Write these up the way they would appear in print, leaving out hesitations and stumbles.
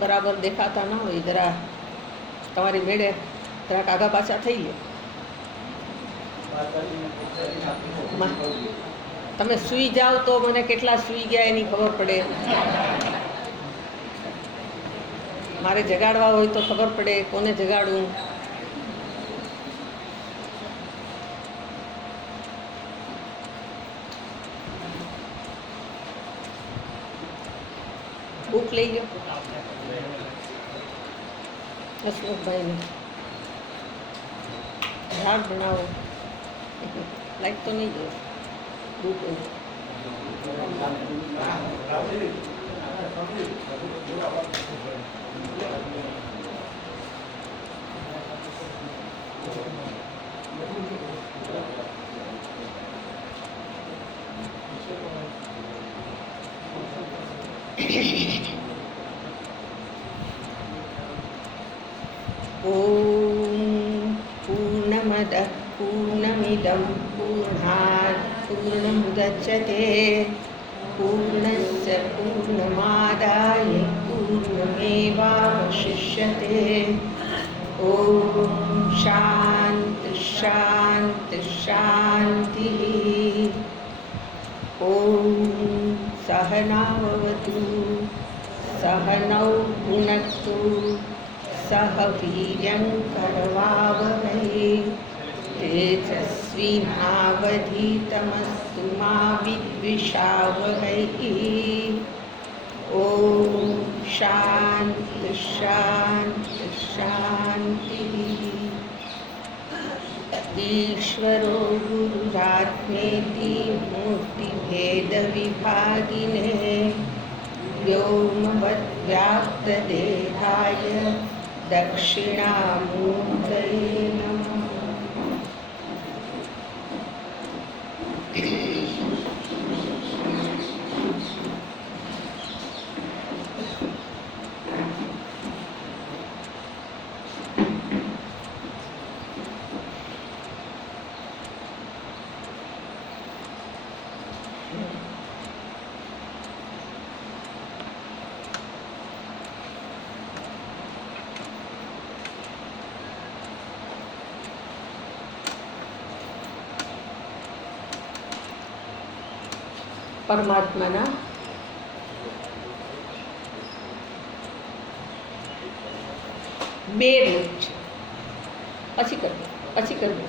બરાબર દેખાતા ના હોય જરા તમારી મેળે જરાક આગા પાછા થઈ લો. તમે સૂઈ જાઓ તો મને કેટલા સૂઈ ગયા એની ખબર પડે. મારે જગાડવા હોય તો ખબર પડે કોને જગાડવું. બુક લઈ ગયો અશોકભાઈને ઝાડ બનાવો. લાઈટ તો નહીં ગયો બુક पूर्णमदः पूर्णमिदं पूर्णात् पूर्णमुदच्यते पूर्णस्य पूर्णमादाय पूर्णमेवावशिष्यते. ॐ शान्ति शान्ति शान्तिः. ॐ सहनाववतु सहनौ भुनक्तु सह वीर्यं करवावहै तेजस्विनावधीतमस्तु मा विद्विषावहै. ॐ शान्ति शान्ति शान्तिः. ईश्वरो गुरुरात्मेति मूर्तिभेदविभागिने व्योमवद्व्याप्तदेहाय दक्षिणामूर्तये नमः. પરમાત્માના બે રૂપ છે. પછી કરજો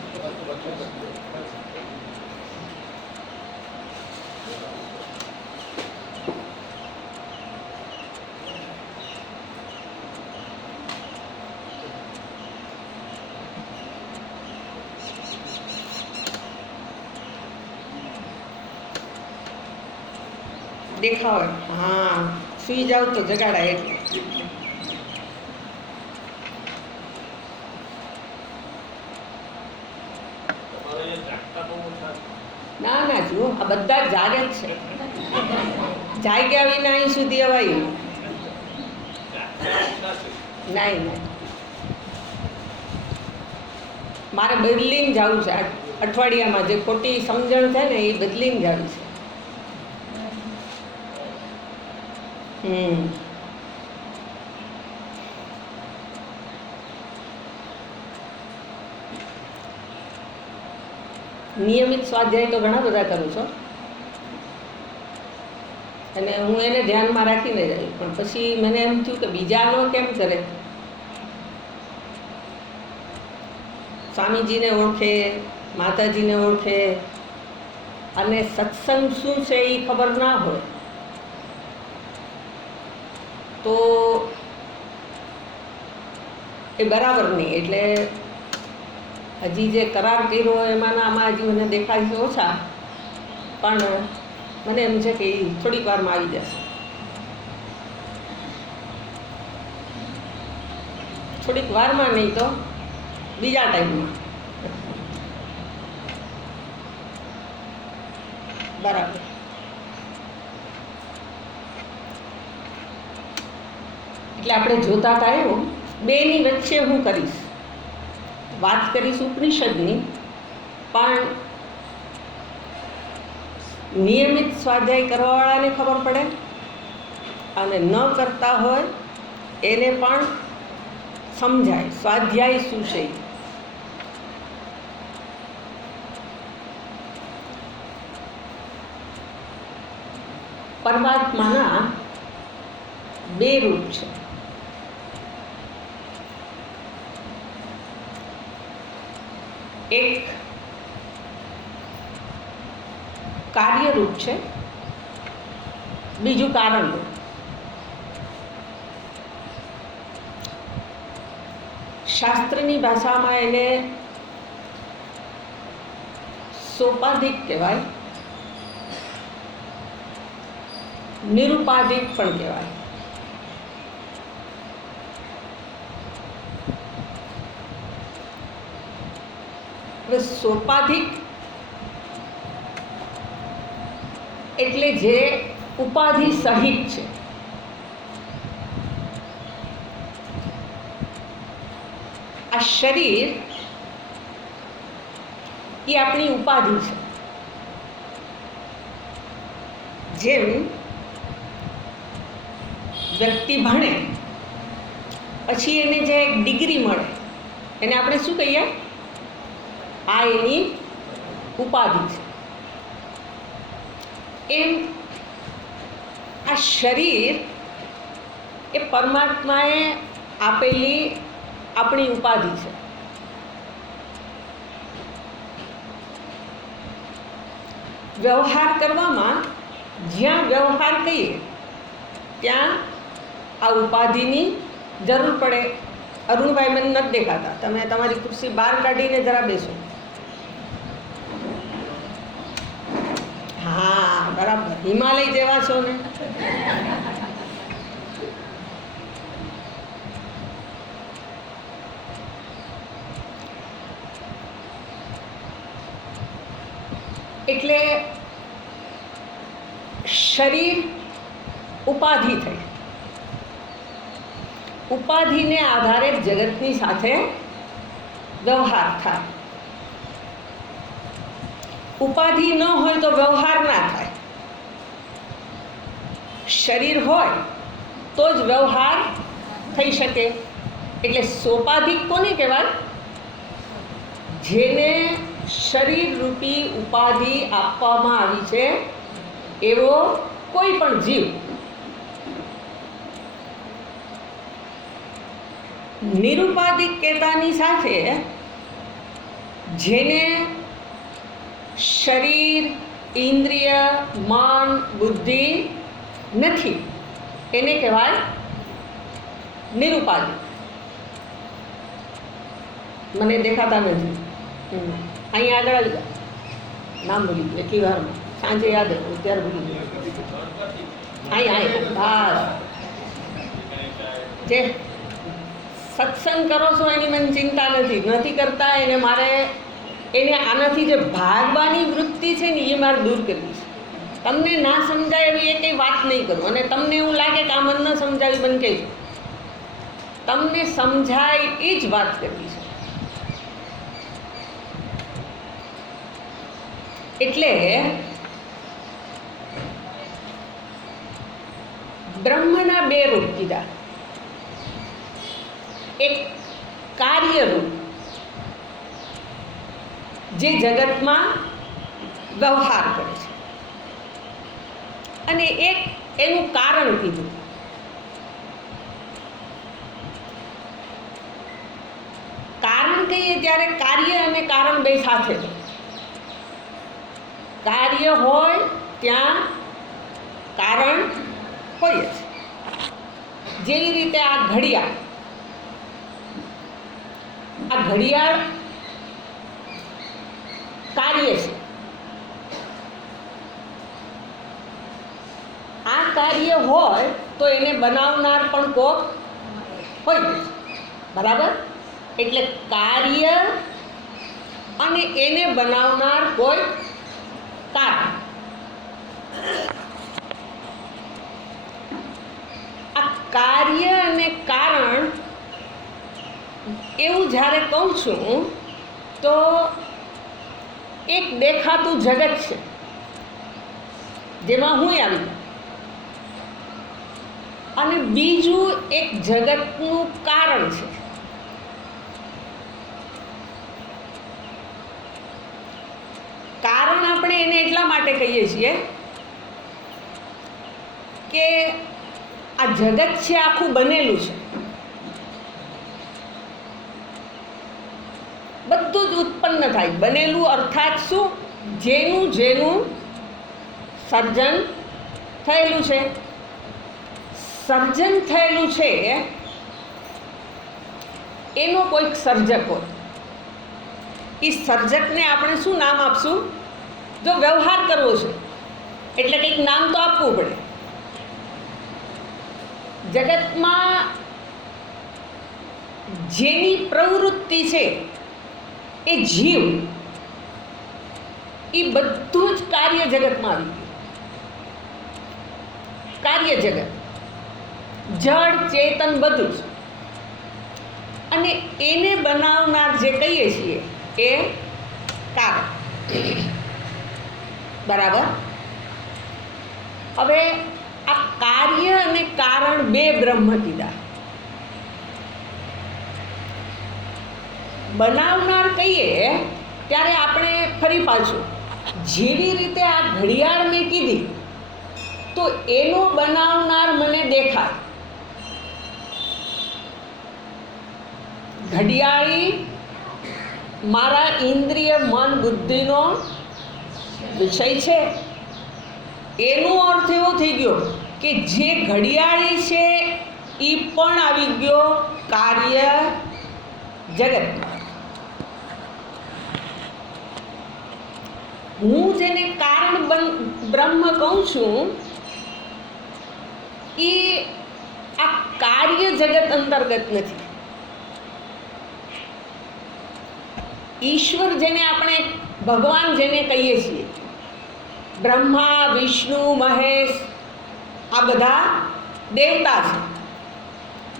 દેખાવ. હા, સુઈ જાવ તો જગાડાય એટલે. ના ના જુઓ, આ બધા જાગે જ છે. જાગ્યા વિના અહીં સુધી અવાયું નહીં. મારે બદલીને જવું છે. અઠવાડિયામાં જે ખોટી સમજણ છે ને એ બદલીને જવું છે. નિયમિત સ્વાધ્યાય તો ઘણા બધા કરું છું અને હું એને ધ્યાનમાં રાખીને જાય, પણ પછી મને એમ થયું કે બીજાનો કેમ કરે. સ્વામીજીને ઓળખે, માતાજીને ઓળખે અને સત્સંગ શું છે એ ખબર ના હોય તો એ બરાબર નહીં. એટલે હજી જે કરાર કર્યો હોય એમાંના આમાં હજી મને દેખાય છે ઓછા, પણ મને એમ છે કે એ થોડીક વારમાં આવી જશે. થોડીક વારમાં નહીં તો બીજા ટાઈમમાં. બરાબર. એટલે આપણે જોતા હતા એવું બેની વચ્ચે હું કરીશ, વાત કરીશ ઉપનિષદની, પણ નિયમિત સ્વાધ્યાય કરવાવાળાને ખબર પડે અને ન કરતા હોય એને પણ સમજાય સ્વાધ્યાય શું છે. પરમાત્માના બે રૂપ છે. એક કાર્યરૂપ છે, બીજું કારણરૂપ. શાસ્ત્રની ભાષામાં એને સોપાધિક કહેવાય, નિરુપાધિક પણ કહેવાય. હવે સોપાધિક એટલે જે ઉપાધિ સહિત છે. આ શરીર એ આપણી ઉપાધિ છે. જેમ વ્યક્તિ ભણે પછી એને જે એક ડિગ્રી મળે એને આપણે શું કહીએ? આ એની ઉપાધિ છે. એમ આ શરીર એ પરમાત્માએ આપેલી આપણી ઉપાધિ છે. વ્યવહાર કરવામાં જ્યાં વ્યવહાર કહીએ ત્યાં આ ઉપાધિની જરૂર પડે. અરુણભાઈ મને નથી દેખાતા, તમે તમારી ખુરશી બહાર કાઢીને જરા બેસો. હા બરાબર, હિમાલય જેવા છો ને. એટલે શરીર ઉપાધિ થઈ, ઉપાધિને આધારે જગતની સાથે વ્યવહાર થાય. ઉપાધિ ન હોય તો વ્યવહાર ના થાય. શરીર હોય તો જ વ્યવહાર થઈ શકે. એટલે સોપાધિક કોને કહેવાય? જેને શરીર રૂપી ઉપાધિ આપવામાં આવી છે એવો કોઈ પણ જીવ. નિરુપાધિક કહેતાની સાથે જેને શરીર, ઇન્દ્રિય, મન, બુદ્ધિ નથી એને કહેવાય નિરુપાધિક. મને દેખાતા નથી. અહીંયા આગળ જ નામ ભૂલી ગયું એટલી વારમાં. સાંજે યાદ હતું, ત્યારે ભૂલી ગયું. અહીંયા જે સત્સંગ કરો છો એની મને ચિંતા નથી કરતા. એને મારે એને આનાથી જે ભાગવાની વૃત્તિ છે ને એ મારે દૂર કરવી છે. તમને ના સમજાય એવી એ કંઈ વાત નહીં કરું, અને તમને એવું લાગે કે આ મને ન સમજાવી મને કહેજો. તમને સમજાય એ જ વાત કરવી છે. એટલે બ્રહ્મના બે રૂપ કીધા. એક કાર્યરૂપ જે જગતમાં વ્યવહાર કરે છે. અને એક એનું કારણ કીધું. કારણ કહીએ ત્યારે કાર્ય અને કારણ બે સાથે છે. કાર્ય હોય ત્યાં કારણ હોય જ. જેવી રીતે આ ઘડિયાળ કાર્ય છે. આ કાર્ય હોય તો એને બનાવનાર પણ કોક હોય જ. બરાબર? એટલે કાર્ય અને એને બનાવનાર કોઈ કારણ. આ કાર્ય અને કારણ એવું જ્યારે કહું છું તો એક દેખાતું જગત છે જેમાં હું આવી જાઉં, અને બીજું એક જગતનું કારણ છે. કારણ આપણે એને એટલા માટે કહીએ છીએ કે આ જગત છે આખું બનેલું છે, બધું જ ઉત્પન્ન થાય. બનેલું અર્થાત શું? જેનું સર્જન થયેલું છે. સર્જન થયેલું છે એનો કોઈક સર્જક હોય. એ સર્જકને આપણે શું નામ આપશું? જો વ્યવહાર કરવો છે એટલે કંઈક નામ તો આપવું પડે. જગતમાં જેની પ્રવૃત્તિ છે એ જીવ, એ બધું જ કાર્ય જગતમાં આવી ગયું. કાર્ય જગત, જળ ચેતન બધું જ. અને એને બનાવનાર જે કહીએ છીએ એ કારણ. બરાબર? હવે આ કાર્ય અને કારણ બે બ્રહ્મ કીધા. બનાવનાર કહીએ ત્યારે આપણે ફરી પાછું જેવી રીતે આ ઘડિયાળ મેં કીધી તો એનો બનાવનાર મને દેખાય. ઘડિયાળી મારા ઇન્દ્રિય મન બુદ્ધિનો વિષય છે. એનો અર્થ એવો થઈ ગયો કે જે ઘડિયાળી છે એ પણ આવી ગયો કાર્ય જગતમાં. હું જેને કારણ બ્રહ્મ કહું છું એ આ કાર્ય જગત અંતર્ગત નથી. ઈશ્વર જેને આપણે ભગવાન જેને કહીએ છીએ, બ્રહ્મા વિષ્ણુ મહેશ, આ બધા દેવતા છે.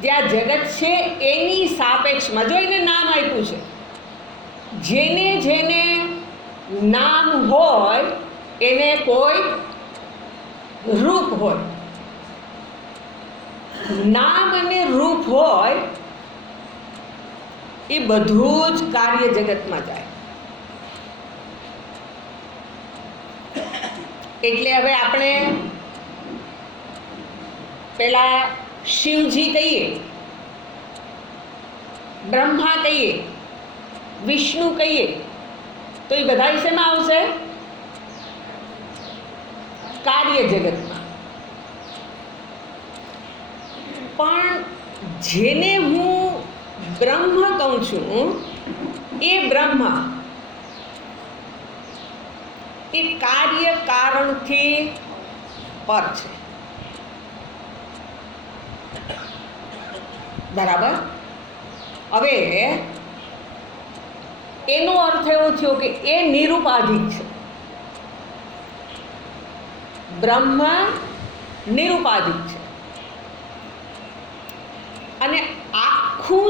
જે આ જગત છે એની સાપેક્ષમાં જો એને નામ આપ્યું છે. જેને નામ હોય એને કોઈ રૂપ હોય. નામ અને રૂપ હોય એ બધું જ કાર્ય જગતમાં જાય. એટલે હવે આપણે પેલા શિવજી કહીએ, બ્રહ્મા કહીએ, વિષ્ણુ કહીએ તો એ બધા શેમાં આવશે? કાર્ય જગતમાં. પણ જેને હું બ્રહ્મ કહું છું એ બ્રહ્મ એ કાર્ય કારણથી પર છે. બરાબર? હવે એનો અર્થ એવો થયો કે એ નિરુપાધિક છે. બ્રહ્મ નિરુપાધિક છે. અને આખું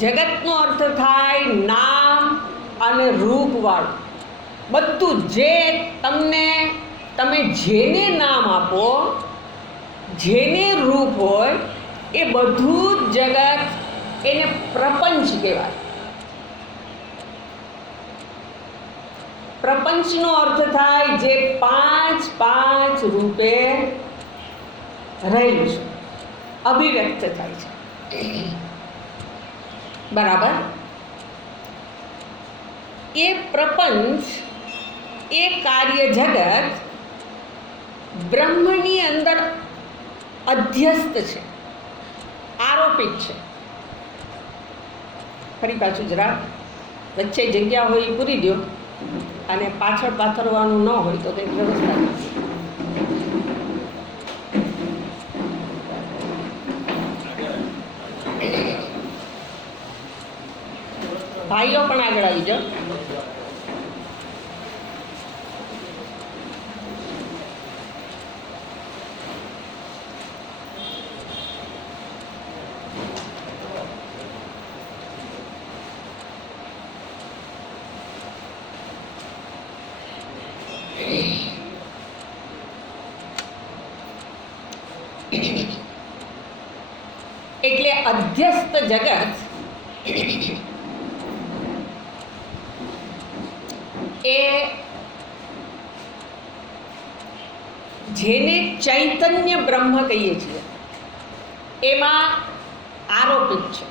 જગતનો અર્થ થાય નામ અને રૂપવાળું બધું. જે તમે જેને નામ આપો, જેને રૂપ હોય એ બધું જ જગત, એને પ્રપંચ કહેવાય. પ્રપંચનો અર્થ થાય જે પાંચ પાંચ રૂપે રહેલું છે, અભિવ્યક્ત થાય છે. બરાબર. એ પ્રપંચ, એ કાર્ય જગત બ્રહ્મની અંદર અધ્યસ્ત છે, આરોપિત છે. ફરી પાછું જરા વચ્ચે જગ્યા હોય એ પૂરી દો, અને પાછળ પાથરવાનું ન હોય તો કંઈક વ્યવસ્થા નથી. ભાઈઓ પણ આગળ આવી જાઓ. એટલે અધ્યસ્ત જગત એ જેને ચૈતન્ય બ્રહ્મ કહીએ છીએ એમાં આરોપિત છે.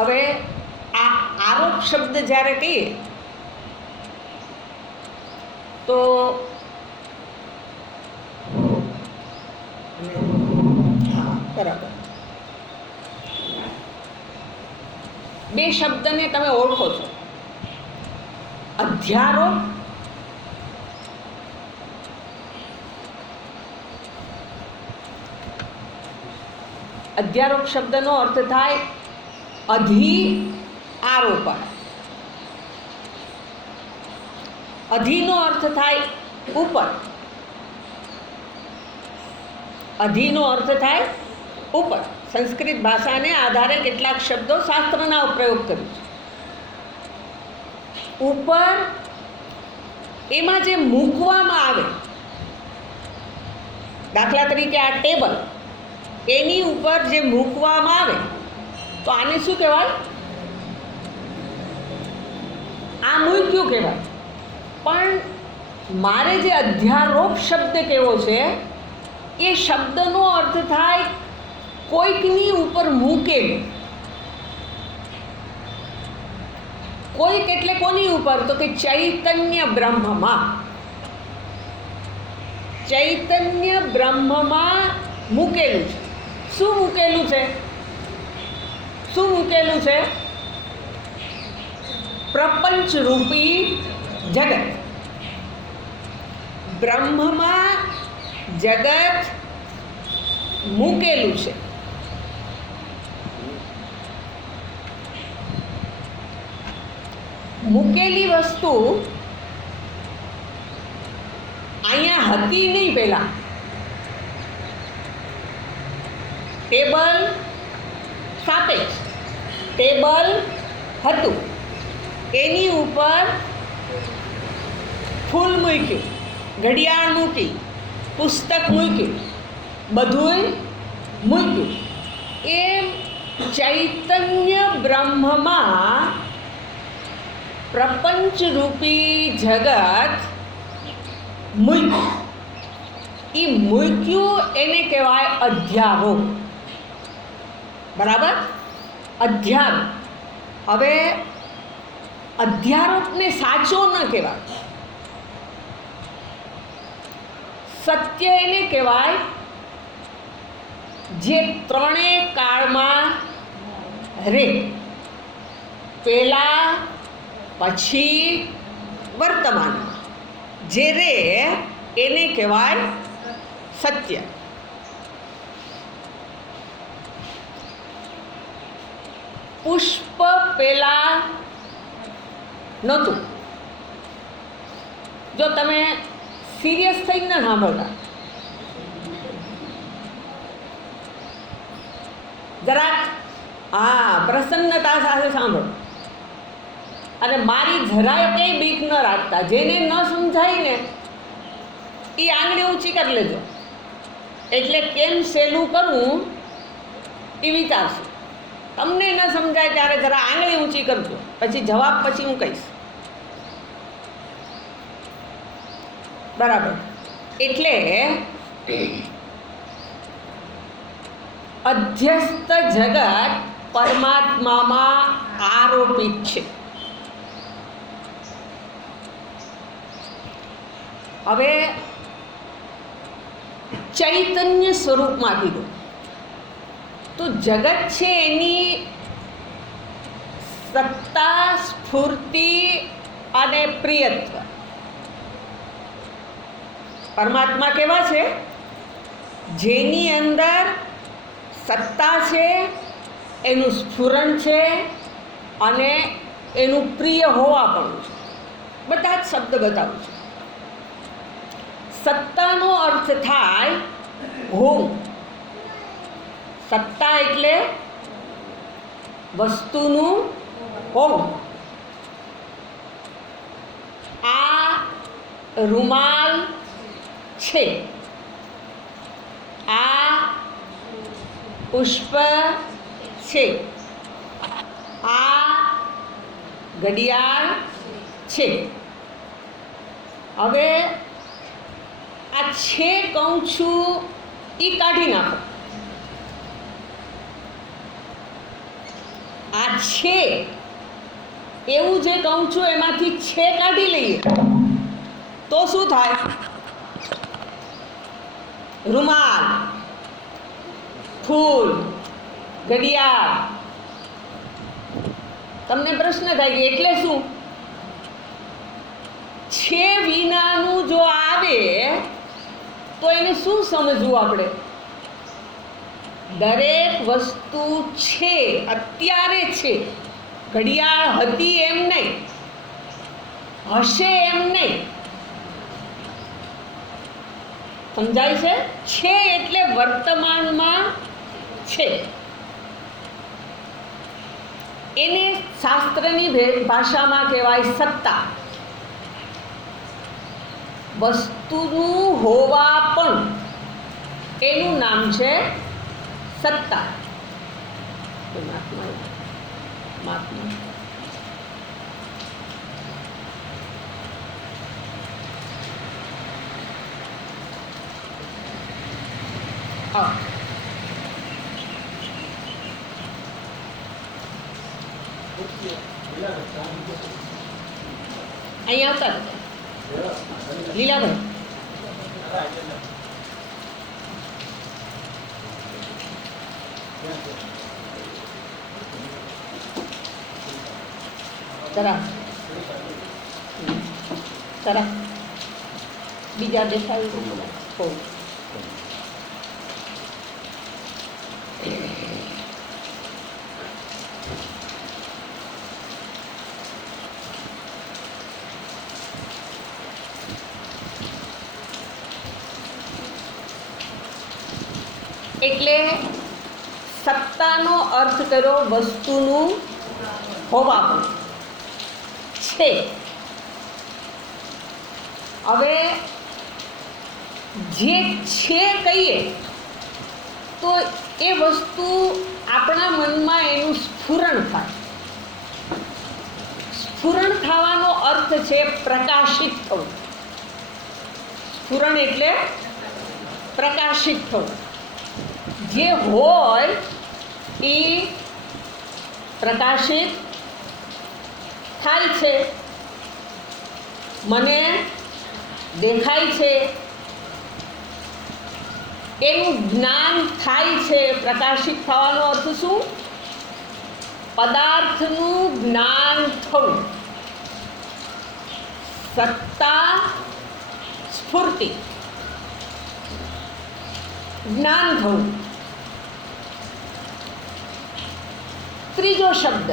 હવે આ આરોપ શબ્દ જ્યારે કહીએ તો બરાબર, બે શબ્દને તમે ઓળખો છો, અધ્યારોપ અધ્યારોપ શબ્દનો અર્થ થાય અધિ આરોપણ. અધિનો અર્થ થાય ઉપર, અધિનો અર્થ થાય ઉપર. સંસ્કૃત ભાષાને આધારે કેટલાક શબ્દો શાસ્ત્રના પ્રયોગ કર્યો છે. ઉપર એમાં જે મૂકવામાં આવે, દાખલા તરીકે આ ટેબલ, એની ઉપર જે મૂકવામાં આવે તો આને શું કહેવાય? આ મૂક્યું કહેવાય. પણ મારે જે અધ્યારોપ શબ્દ કહેવો છે એ શબ્દનો અર્થ થાય કોઈકની ઉપર મૂકેલું. કોઈક એટલે કોની ઉપર? તો કે ચૈતન્ય બ્રહ્મમાં. ચૈતન્ય બ્રહ્મમાં મૂકેલું છે. શું મૂકેલું છે? શું મૂકેલું છે? પ્રપંચ રૂપી જગત. બ્રહ્મમાં જગત મૂકેલું છે. મૂકેલી વસ્તુ અહીંયા હતી નહીં. પહેલા ટેબલ સાપેક્ષ, ટેબલ હતું, એની ઉપર ફૂલ મૂક્યું, ઘડિયાળ મૂકી, પુસ્તક મૂક્યું, બધુંય મૂક્યું. એમ ચૈતન્ય બ્રહ્મમાં પ્રપંચરૂપી જગત મૂક્યું. એ મૂક્યું એને કહેવાય અધ્યારોપ. બરાબર? અધ્યારોપ. હવે અધ્યારોપને સાચો ન કહેવાય, સત્ય એને કહેવાય જે ત્રણેય કાળમાં રહે. પહેલાં, પછી, વર્તમાનમાં જે રહે એને કહેવાય સત્ય. પુષ્પ પહેલાં નહોતું. જો તમે સિરિયસ થઈને સાંભળતા, જરાક પ્રસન્નતા સાથે સાંભળો, અને મારી જરાય કંઈ બીક ન રાખતા. જેને ન સમજાય ને એ આંગળી ઊંચી કરી લેજો, એટલે કેમ સહેલું કરવું એ વિચારશું. તમને ન સમજાય ત્યારે જરા આંગળી ઊંચી કરજો, પછી જવાબ પછી હું કહીશ. બરાબર. એટલે અધ્યસ્ત જગત પરમાત્મામાં આરોપિત છે. હવે ચૈતન્ય સ્વરૂપમાં કીધું તો જગત છે એની સત્તા, સ્ફૂર્તિ અને પ્રિયત્વ. પરમાત્મા કેવા છે? જેની અંદર સત્તા છે, એનું સ્ફુરણ છે અને એનું પ્રિય હોવા પણ છે. બધા જ શબ્દ બતાવું છું. સત્તાનો અર્થ થાય હોમ. સત્તા એટલે વસ્તુનું હોમ. આ રૂમાલ છે, આ પુષ્પ છે, આ ઘડિયાળ છે. હવે આ છે કહું છું એ કાઢી નાખો. આ છે એવું જે કહું છું એમાંથી છે કાઢી લઈએ તો શું થાય? રૂમાલ, ફૂલ, ઘડિયાળ. તમને પ્રશ્ન થાય કે એટલે શું? છે વિનાનું જો આવે તો એને શું સમજવું આપણે? દરેક વસ્તુ છે, અત્યારે છે. ઘડિયાળ હતી એમ નહીં, હશે એમ નહીં. સમજાય છે? છે એટલે વર્તમાનમાં છે. એને શાસ્ત્રની ભાષામાં કહેવાય સત્તા. વસ્તુનું હોવા પણ એનું નામ છે સત્તા. અહીંયા આવતા લીલાભાઈ. તરા બીજા દેખાયું હો. એટલે સત્તાનો અર્થ કર્યો વસ્તુનું હોવાનું છે. હવે જે છે કહીએ તો એ વસ્તુ આપણા મનમાં એનું સ્ફુરણ થાય. સ્ફુરણ થવાનો અર્થ છે પ્રકાશિત થવું. સ્ફુરણ એટલે પ્રકાશિત થવું. જે હોય એ પ્રકાશિત થાય છે, મને દેખાય છે, એનું જ્ઞાન થાય છે. પ્રકાશિત થવાનો અર્થ શું? પદાર્થનું જ્ઞાન થવું. સત્તા, સ્ફૂર્તિ, જ્ઞાન થવું. ત્રીજો શબ્દ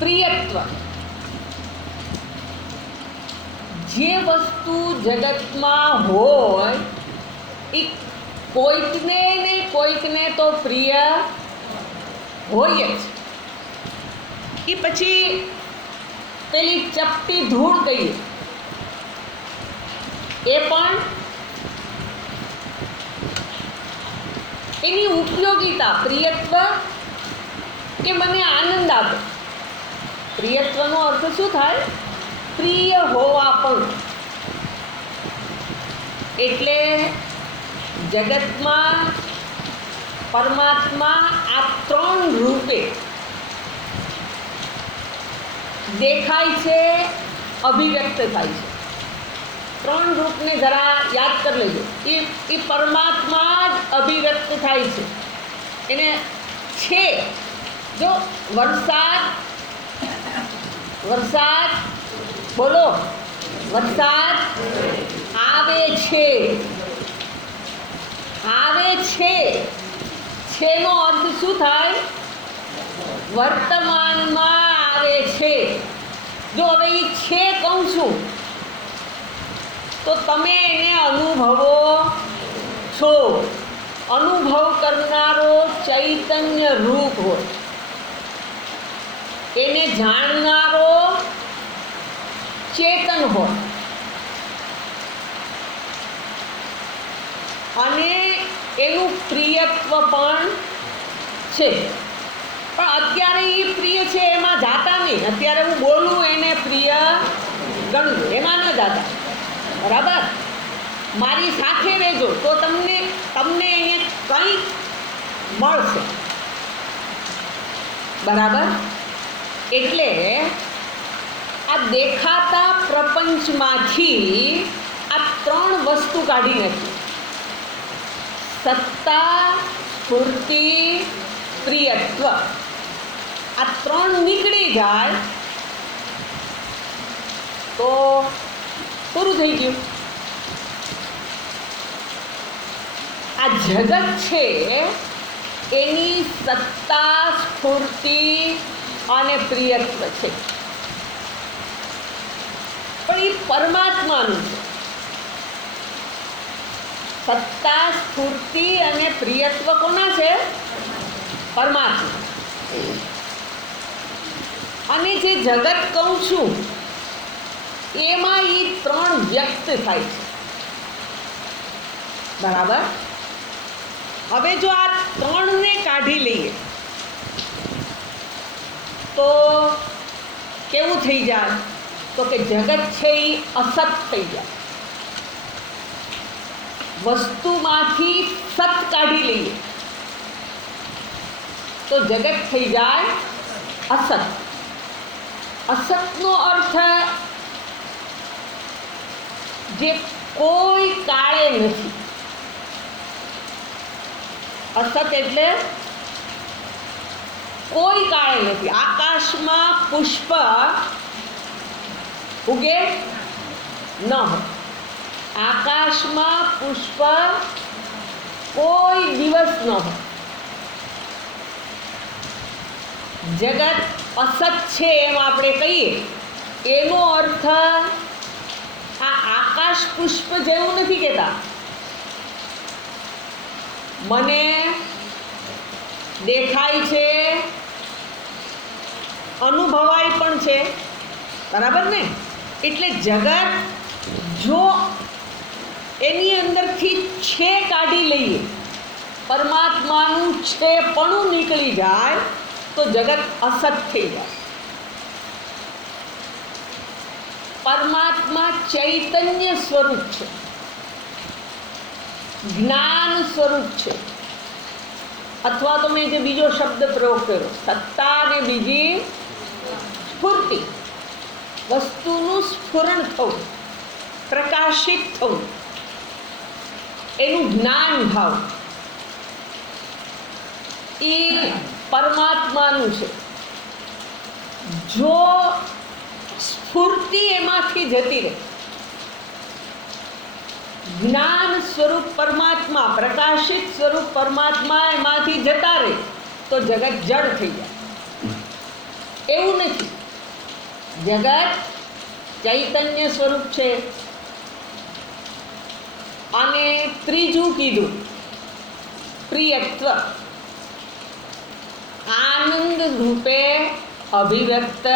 પ્રિયત્વ. જે વસ્તુ જગતમાં હોય એ કોઈકને ને કોઈકને તો પ્રિય હોય જ. એ પછી પેલી ચપટી ધૂળ કહીએ એ પણ એની ઉપયોગિતા. પ્રિયત્વ કે મને આનંદ આપે. પ્રિયત્વનો અર્થ શું થાય? પ્રિય હોવા પણ. એટલે જગતમાં પરમાત્મા આ ત્રણ રૂપે દેખાય છે, અભિવ્યક્ત થાય છે. ત્રણ રૂપને જરા યાદ કરી લેજો. એ પરમાત્મા જ અભિવ્યક્ત થાય છે. એને છે. જો વરસાદ બોલો, વરસાદ આવે છે. છેનો અર્થ શું થાય? વર્તમાનમાં આવે છે. જો હવે એ છે કહું છું તો તમે એને અનુભવો છો. અનુભવ કરનારો ચૈતન્ય રૂપ હોય, એને જાણનારો ચેતન હોય, અને એનું પ્રિયત્વ પણ છે. પણ અત્યારે એ પ્રિય છે એમાં જાતા નહીં. અત્યારે હું બોલું એને પ્રિય ગણવું, એમાં ન જાતા. બરાબર? મારી સાથે રહેજો તો તમને એને કંઈક મળશે. બરાબર? એટલે આ દેખાતા પ્રપંચમાંથી આ ત્રણ વસ્તુ કાઢી નાખી. સત્તા, સ્ફૂર્તિ, પ્રિયત્વ. આ ત્રણ નીકળી જાય તો પૂરું થઈ ગયું. આ જગત છે એની સત્તા, સ્ફૂર્તિ અને પ્રિયત્વ છે. પણ એ પરમાત્માનું છે. સત્તા, સ્ફૂર્તિ અને પ્રિયત્વ કોના છે? પરમાત્મા. અને જે જગત કહું છું એમાં એ ત્રણ વ્યક્ત થાય છે. બરાબર? હવે જો આ ત્રણને કાઢી લઈએ તો કેવું થઈ જાય? તો કે જગત છે એ અસત થઈ જાય. વસ્તુમાંથી સત કાઢી લઈએ તો જગત થઈ જાય અસત. અસતનો અર્થ જે કોઈ કાળે નથી. અસત એટલે કોઈ કાળે નથી. આકાશમાં પુષ્પ ઉગે ન હોય, આકાશમાં પુષ્પ કોઈ દિવસ ન હોય. જગત અસત છે એમ આપણે કહીએ એનો અર્થ આ આકાશ પુષ્પ જેવું નથી કહેતા. મને દેખાય છે, અનુભવાય પણ છે. બરાબર ને? એટલે જગત જો એની અંદરથી છે કાઢી લઈએ, પરમાત્માનું છેપણું નીકળી જાય તો જગત અસત થઈ જાય. પરમાત્મા ચૈતન્ય સ્વરૂપ છે, જ્ઞાન સ્વરૂપ છે. અથવા તો મેં જે બીજો શબ્દ પ્રયોગ કર્યો, સત્તા ને બીજી સ્ફૂર્તિ. વસ્તુનું સ્ફુરણ થવું, પ્રકાશિત થવું, એનું જ્ઞાન ભાવ એ પરમાત્માનું છે. જો સ્ફૂર્તિ એમાંથી જતી રહે, જ્ઞાન સ્વરૂપ પરમાત્મા, પ્રકાશિત સ્વરૂપ પરમાત્મા એમાંથી જતા રહે તો જગત જડ થઈ જાય. એવું નથી. જગત ચૈતન્ય સ્વરૂપ છે. અને ત્રીજું કીધું પ્રિયત્વ, આનંદ રૂપે અભિવ્યક્ત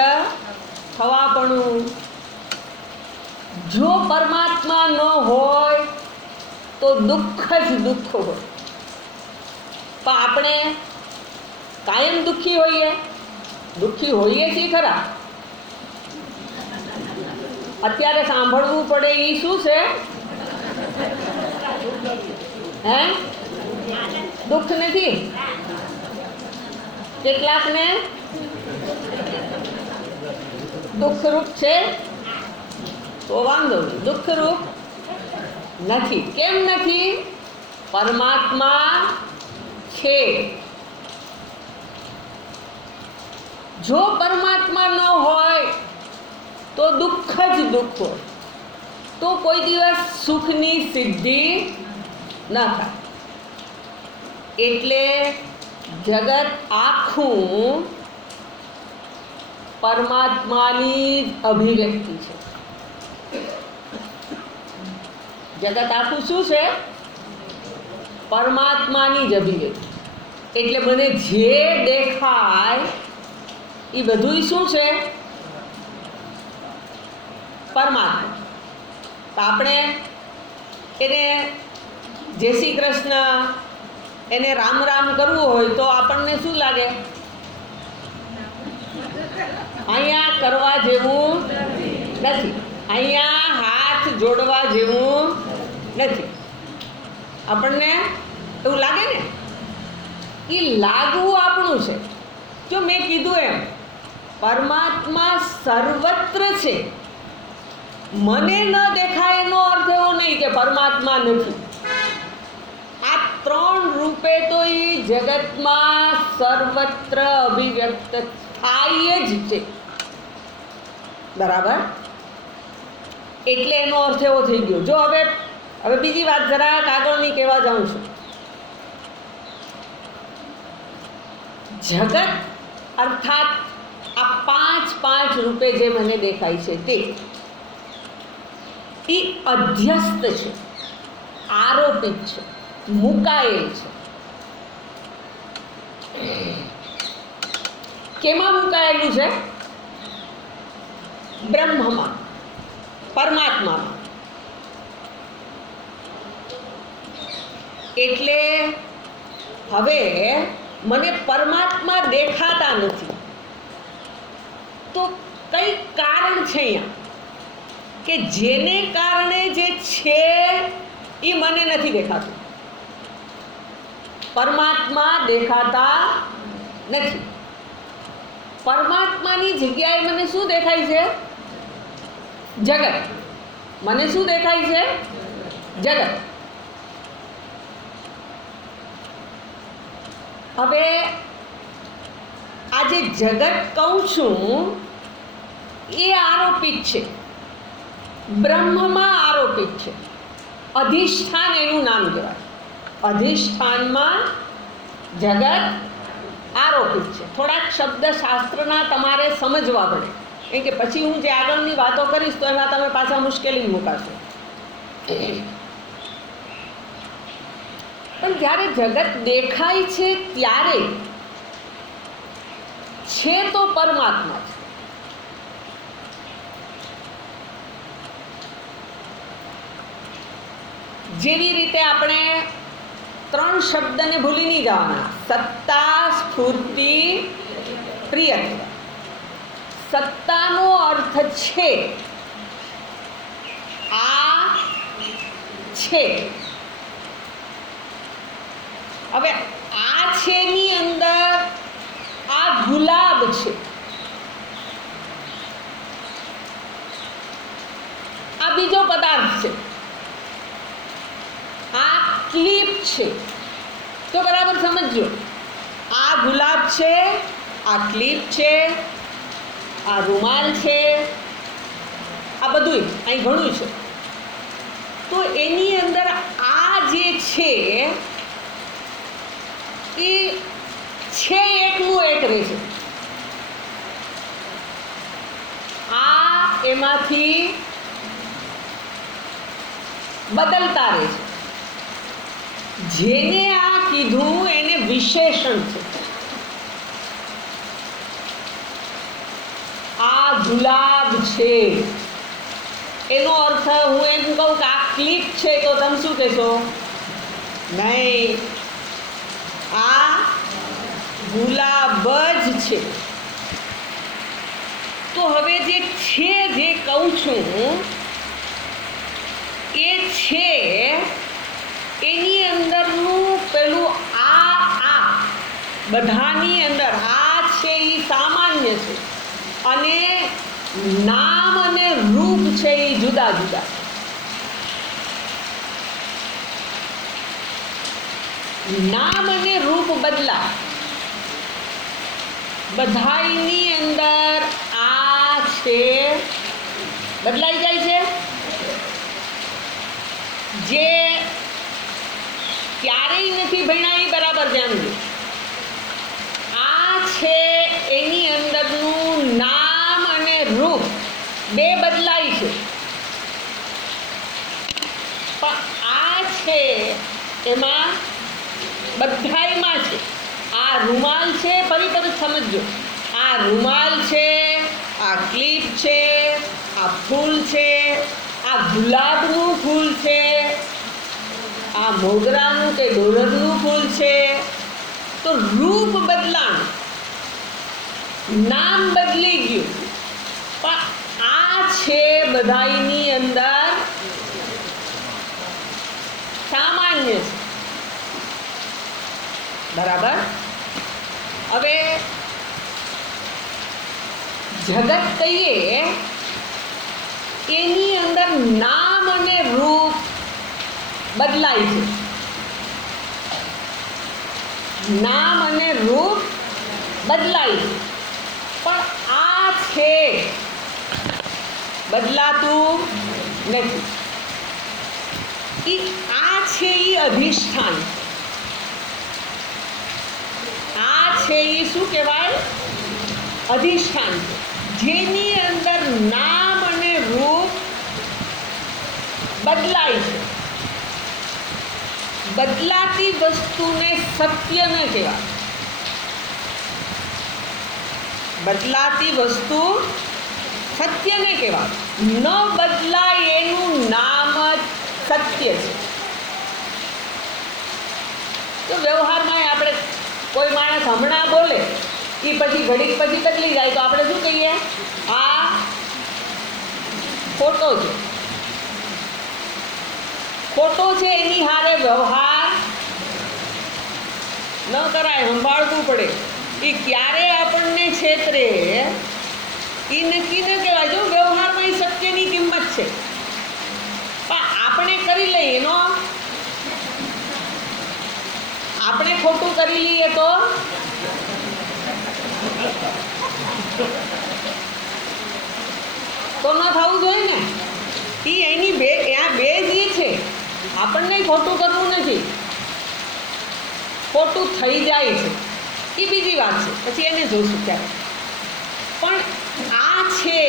થવાપણું. જો પરમાત્મા ન હોય તો દુઃખ જ દુઃખ હોય. પણ આપણે કાયમ દુઃખી હોઈએ છીએ ખરા. અત્યારે સાંભળવું પડે એ શું છે? હે, દુઃખ નથી. કેટલાકને દુઃખરૂપ છે, તો વાંધો નહીં. દુઃખરૂપ નથી. કેમ નથી? પરમાત્મા છે. જો પરમાત્મા ન હોય તો દુઃખ જ દુઃખ હોય, તો કોઈ દિવસ સુખની સિદ્ધિ ન થાય. એટલે જગત આખું પરમાત્માની જ અભિવ્યક્તિ છે. જગત આખું શું છે? પરમાત્માની જ અભિવ્યક્તિ. એટલે મને જે દેખાય એ બધું શું છે? પરમાત્મા. તો આપણે એને જય શ્રી કૃષ્ણ, એને રામ રામ કરવું હોય તો આપણને શું લાગે? અહીંયા કરવા જેવું નથી, અહીંયા હાથ જોડવા જેવું નથી. આપણને એવું લાગે ને? એ લાગવું આપણું છે. જો મેં કીધું એમ, પરમાત્મા સર્વત્ર છે. મને ન દેખાય એનો અર્થ એવો નહીં કે પરમાત્મા નથી. આ ત્રણ રૂપે તો એ જગતમાં સર્વત્ર અભિવ્યક્ત થાય જ છે. બરાબર? એટલે એનો અર્થ એવો થઈ ગયો. જો હવે બીજી વાત જરાક આગળની કહેવા જાઉં છું. જગત અર્થાત આ પાંચ રૂપે જે મને દેખાય છે તે એ અધ્યસ્ત છે, આરોપિત છે, મુકાયેલ છે. કેમાં મુકાયેલું છે? બ્રહ્મમાં, પરમાત્મામાં. એટલે હવે મને પરમાત્મા દેખાતા નથી, તો કઈ કારણ છે અહીંયા કે જેને કારણે જે છે એ મને નથી દેખાતું. પરમાત્મા દેખાતા નથી. પરમાત્માની જગ્યાએ મને શું દેખાય છે? જગત. મને શું દેખાય છે? જગત. હવે આ જે જગત કહું છું એ આરોપિત છે, બ્રહ્મમાં આરોપિત છે. અધિષ્ઠાન એનું નામ કહેવાય. અધિષ્ઠાનમાં જગત આરોપિત છે. થોડાક શબ્દશાસ્ત્રના તમારે સમજવા પડે, કેમ કે પછી હું જે આગળની વાતો કરીશ તો એમાં તમે પાછા મુશ્કેલી મુકાશો. પણ જ્યારે જગત દેખાય છે ત્યારે છે તો પરમાત્મા છે. જેવી રીતે આપણે ત્રણ શબ્દને ભૂલી નહીં જવાના: સત્તા, સ્ફૂર્તિ, પ્રિયત્વ. સત્તાનો અર્થ છે આ છે. હવે આ છે ની અંદર આ ગુલાબ છે, આ બીજો પદાર્થ છે, આ ક્લિપ છે. તો બરાબર સમજો, આ ગુલાબ છે, આ ક્લિપ છે, આ રૂમાલ છે, આ બધું અહીં ઘણું છે. તો એની અંદર આ જે છે એ છે એકનું એક રહે છે. આ એમાંથી બદલતા રહે છે. જેને આ કીધું એને વિશેષણ છે. આ ગુલાબ છે એનો અર્થ હું એમ કહું કે આ ક્લિપ છે તો તમે શું કહેશો? નહીં, આ ગુલાબ જ છે. તો હવે જે છે જે કહું છું એ છે એની અંદરનું પેલું આ બધાની અંદર આ છે એ સામાન્ય છે અને નામ અને રૂપ છે એ જુદા જુદા. નામ અને રૂપ બદલા. બધાની અંદર આ છે બદલાઈ જાય છે. જે ક્યારેય નથી ભણ્યા એ બરાબર ધ્યાન દો. આ છે એની અંદરનું નામ અને રૂપ બે બદલાય છે. પણ આ છે એમાં બધાયમાં છે. આ રૂમાલ છે, ફરી તમે સમજો. આ રૂમાલ છે, આ ક્લિપ છે, આ ફૂલ છે, આ ગુલાબનું ફૂલ છે, આ મોગરાનું કે ડોલરનું ફૂલ છે. તો રૂપ બદલાણ, નામ બદલી ગયું, પણ આ છે બધાયની અંદર સામાન્ય છે. બરાબર. હવે જગત કહીએ એની અંદર નામ અને રૂપ બદલાય છે. નામ અને રૂપ બદલાય છે, પણ આ છે બદલાતું નથી. આ છે એ અધિષ્ઠાન. આ છે એ શું કહેવાય? અધિષ્ઠાન. જેની અંદર નામ અને રૂપ બદલાય છે. બદલાતી વસ્તુને સત્ય ન કહેવાય. બદલાતી વસ્તુ સત્ય ને કહેવાય. ન બદલાય એનું નામ જ સત્ય છે. તો વ્યવહારમાં આપણે કોઈ માણસ હમણાં બોલે એ પછી ઘડીક પછી બદલી જાય તો આપણે શું કહીએ? આ ખોટો છે. ખોટો છે એની હારે વ્યવહાર ન કરાય, સંભાળવું પડે. એ ક્યારે આપણને છેતરે એ નક્કી ન કહેવાય. જો વ્યવહારમાં એ સત્યની કિંમત છે, પણ આપણે કરી લઈએ એનો, આપણે ખોટું કરી લઈએ તો ન થવું જોઈએ ને. એ એની બે જ છે. આપણને ખોટું કરવું નથી, ખોટું થઈ જાય છે એ બીજી વાત છે, પછી એને જોશું ત્યારે. પણ આ છે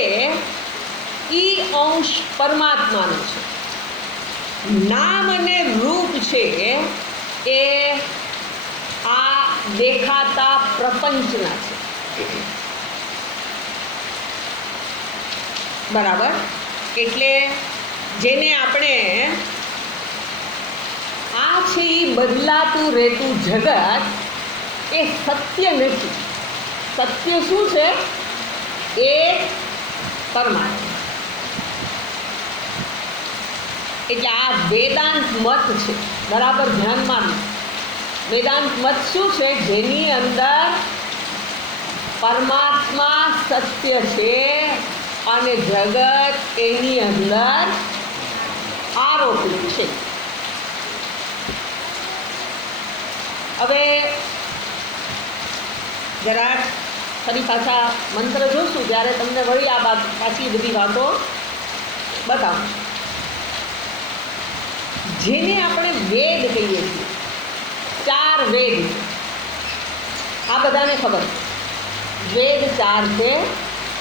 એ અંશ પરમાત્માનો છે. નામ અને રૂપ છે એ આ દેખાતા પ્રપંચના છે. બરાબર. એટલે જેને આપણે આ છે એ બદલાતું રહેતું જગત એ સત્ય નથી. સત્ય શું છે? એ પરમાત્મા. એટલે આ વેદાંત મત છે. બરાબર ધ્યાનમાં લો. વેદાંત મત શું છે? જેની અંદર પરમાત્મા સત્ય છે અને જગત એની અંદર આરોપિત છે. હવે જરાક ફરી પાછા મંત્ર જોશું ત્યારે તમને વળી આ પાછી બધી વાતો બતાવું. જેને આપણે વેદ કહીએ છીએ, 4 વેદ છે. આ બધાને ખબર છે. વેદ 4 છે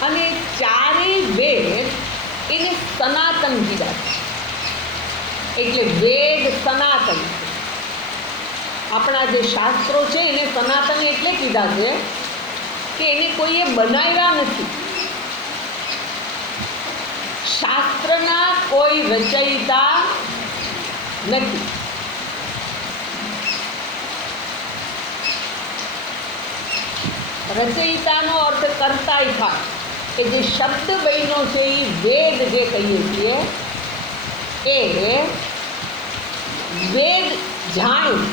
અને ચારેય વેદ એને સનાતન કીધા છે. એટલે વેદ સનાતન છે. આપણા જે શાસ્ત્રો છે એને સનાતન એટલે કીધા છે કે એને કોઈએ બનાવ્યા નથી. શાસ્ત્રના કોઈ રચયિતા નથી. રચયિતાનો અર્થ કરતાય થાય કે જે શબ્દ બન્યો છે એ વેદ જે કહીએ છીએ એ વેદ જાણ્યું.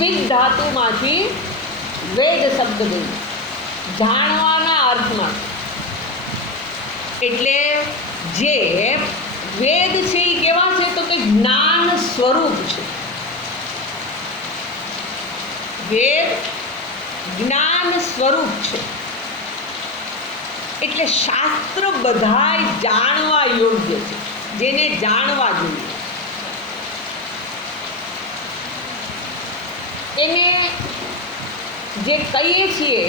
વિદ ધાતુમાંથી વેદ શબ્દ બન્યો જાણવાના અર્થમાં. એટલે જે વેદ છે એ કેવા છે તો કે જ્ઞાન સ્વરૂપ છે. વેદ જ્ઞાન સ્વરૂપ છે. એટલે શાસ્ત્ર બધાય જાણવા યોગ્ય છે, જેને જાણવા જોઈએ. એને જે કહીએ છીએ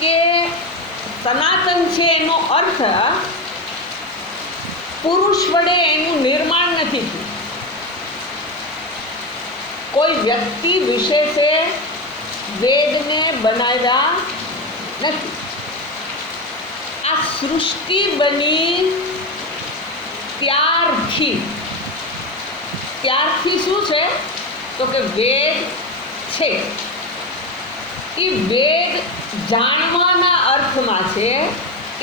કે સનાતન છે એનો અર્થ પુરુષ વડે એનું નિર્માણ નથી થયું. કોઈ વ્યક્તિ વિશેષે વેદને બનાવ્યા નથી. આ સૃષ્ટિ બની ત્યારથી શું છે તો કે વેદ છે. એ વેદ જાણવાના અર્થમાં છે.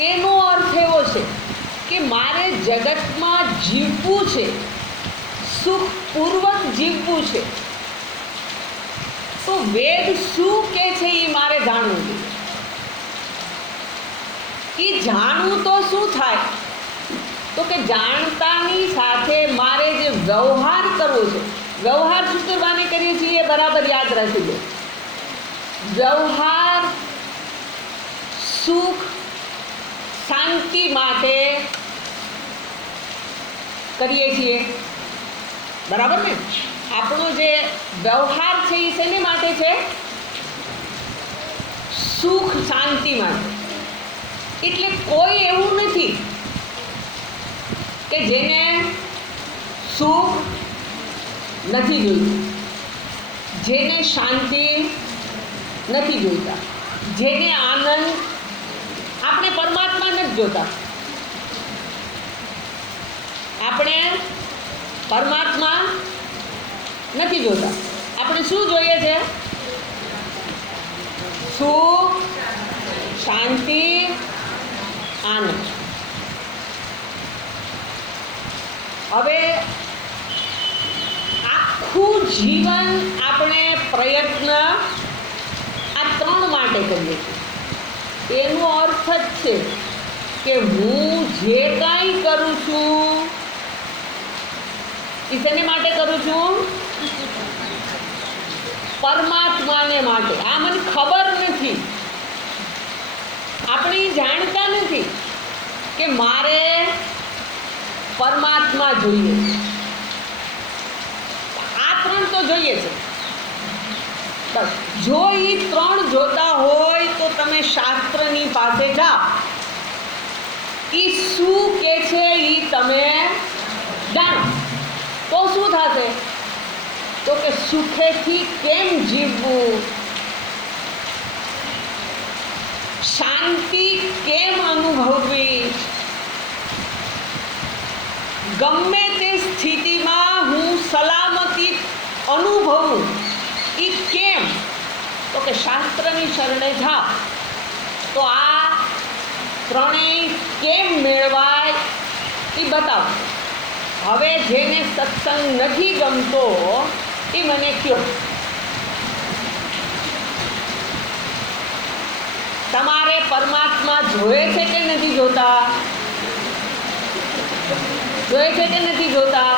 એનો અર્થ એવો છે કે મારે જગતમાં જીવવું છે, સુખપૂર્વક જીવવું છે, તો વેદ શું કહે છે એ મારે જાણવું જોઈએ. એ જાણવું તો શું થાય તો કે જાણતાની સાથે મારે જે વ્યવહાર કરવો છે, વ્યવહાર સૂત્રવાને કરીએ છીએ એ બરાબર યાદ રાખી દો. વ્યવહાર સુખ શાંતિ માટે કરીએ છીએ, બરાબર ને? આપણો જે વ્યવહાર છે એ શેને માટે છે? સુખ શાંતિ માટે. એટલે કોઈ એવું નથી કે જેને સુખ નથી જોઈતું, જેને શાંતિ નથી જોઈતા, જેને આનંદ. આપણે પરમાત્મા નથી જોતા. આપણે પરમાત્મા નથી જોતા. આપણે શું જોઈએ છે? સુખ શાંતિ આનંદ. હવે આખું જીવન આપણે પ્રયત્ન આ ત્રણ માટે કરીએ છીએ. એનો અર્થ જ છે કે હું જે કાંઈ કરું છું એ શેને માટે કરું છું? પરમાત્માને માટે. આ મને ખબર નથી, આપણે જાણતા નથી કે મારે પરમાત્મા જોઈએ. આ ત્રણ તો જોઈએ છે. બસ જો એ ત્રણ જોતા હોય તો તમે શાસ્ત્રની પાસે જાઓ. એ શું કે છે એ તમે જાણો તો શું થશે તો કે સુખેથી કેમ જીવવું, શાંતિ કેમ અનુભવવી, ગમે તે સ્થિતિમાં હું સલામતી અનુભવું એ કેમ તો કે શાસ્ત્રની શરણે જાઓ તો આ ત્રણેય કેમ મેળવાય એ બતાવો. હવે જેને સત્સંગ નથી ગમતો એ મને કહો, તમારે પરમાત્મા જોયે છે કે નથી જોતા? જોયે છે કે નથી જોતા?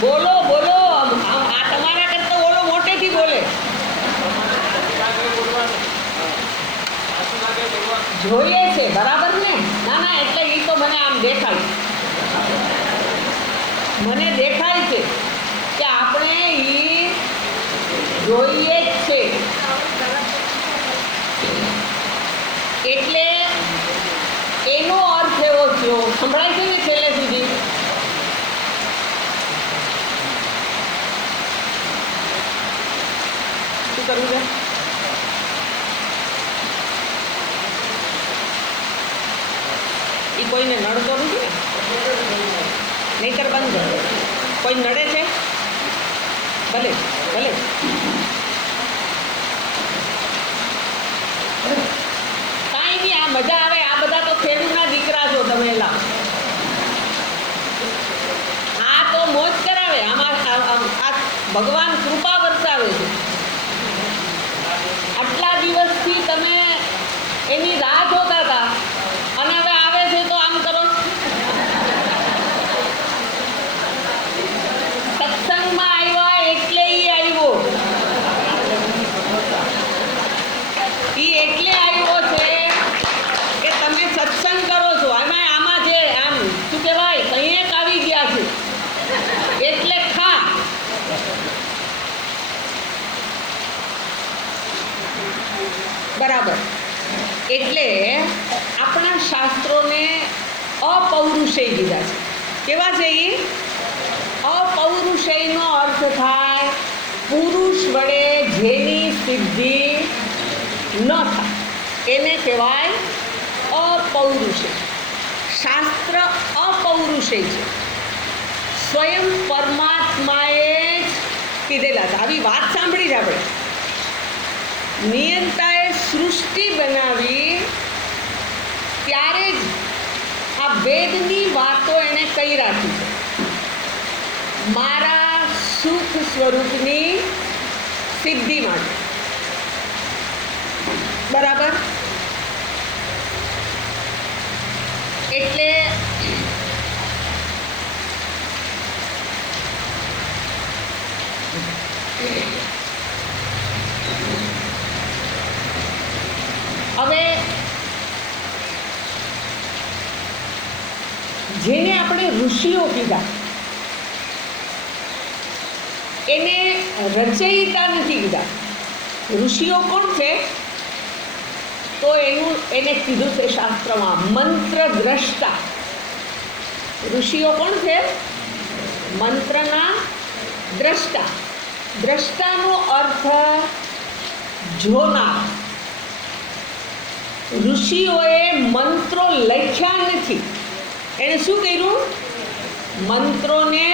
બોલો બોલો. આ તમારા કરતા બોલો, મોટેથી બોલે. જોઈએ છે, બરાબર ને? ના ના, એટલે એ તો મને આમ દેખાય, મને દેખાય છે કે આપણે એ જોઈએ જ છે. એટલે એનો અર્થ એવો થયો, સંભળાય છે ને છેલ્લે સુધી? શું કરવું છે? એ કોઈને નડતો નથી ને? નહીંતર બંધ કરો. કોઈ નડે છે? ભલે ભલે. મજા આવે. આ બધા તો ખેડૂતના દીકરા છો તમે. એલા આ તો મોજ કરાવે. આમાં આ ભગવાન કૃપા વરસાવે છે. આટલા દિવસથી તમે એની રાહ જોતા હતા અને હવે આવે છે તો આમ કરો. સત્સંગમાં આવ્યા એટલે ઈ આવ્યો. ઈ એટલે આવ્યો છે કે તમે સત્સંગ કરો છો. આમાં જે આમ શું કહેવાય કંઈક આવી ગયા છે એટલે ખા. બરાબર. એટલે આપણા શાસ્ત્રોને અપૌરુષેય કીધા છે. કેવા છે એ? અપૌરુષેયનો અર્થ થાય પુરુષ વડે જેની સિદ્ધિ ન થાય એને કહેવાય અપૌરુષેય. શાસ્ત્ર અપૌરુષેય છે. સ્વયં પરમાત્માએ જ કીધેલા છે. આવી વાત સાંભળી છે આપણે. નિયંતાએ સૃષ્ટિ બનાવી ત્યારે જ આ વેદની વાતો એણે કહી રાખી છે. મારા સુખ સ્વરૂપની સિદ્ધિ માટે. બરાબર. એટલે હવે જેને આપણે ઋષિઓ કીધા એને રચયિતા નથી કીધા. ઋષિઓ કોણ છે? તો એને કીધું છે શાસ્ત્રમાં મંત્ર દ્રષ્ટા. ઋષિઓ કોણ છે? મંત્રના દ્રષ્ટા. દ્રષ્ટાનો અર્થ જોનાર. ઋષિઓએ મંત્રો લખ્યા નથી. એને શું કર્યું? મંત્રોને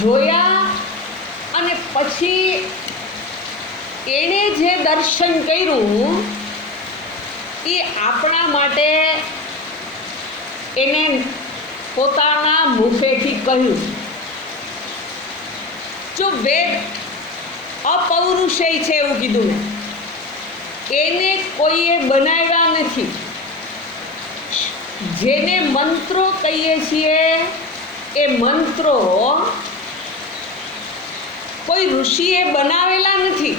જોયા અને પછી એણે જે દર્શન કર્યું એ આપણા માટે એને પોતાના મુખેથી કહ્યું. જો વેદ અપૌરુષેય છે એવું કીધું ને, એને કોઈએ બનાવ્યા નથી. જેને મંત્રો કહીએ છીએ એ મંત્રો કોઈ ઋષિએ બનાવેલા નથી.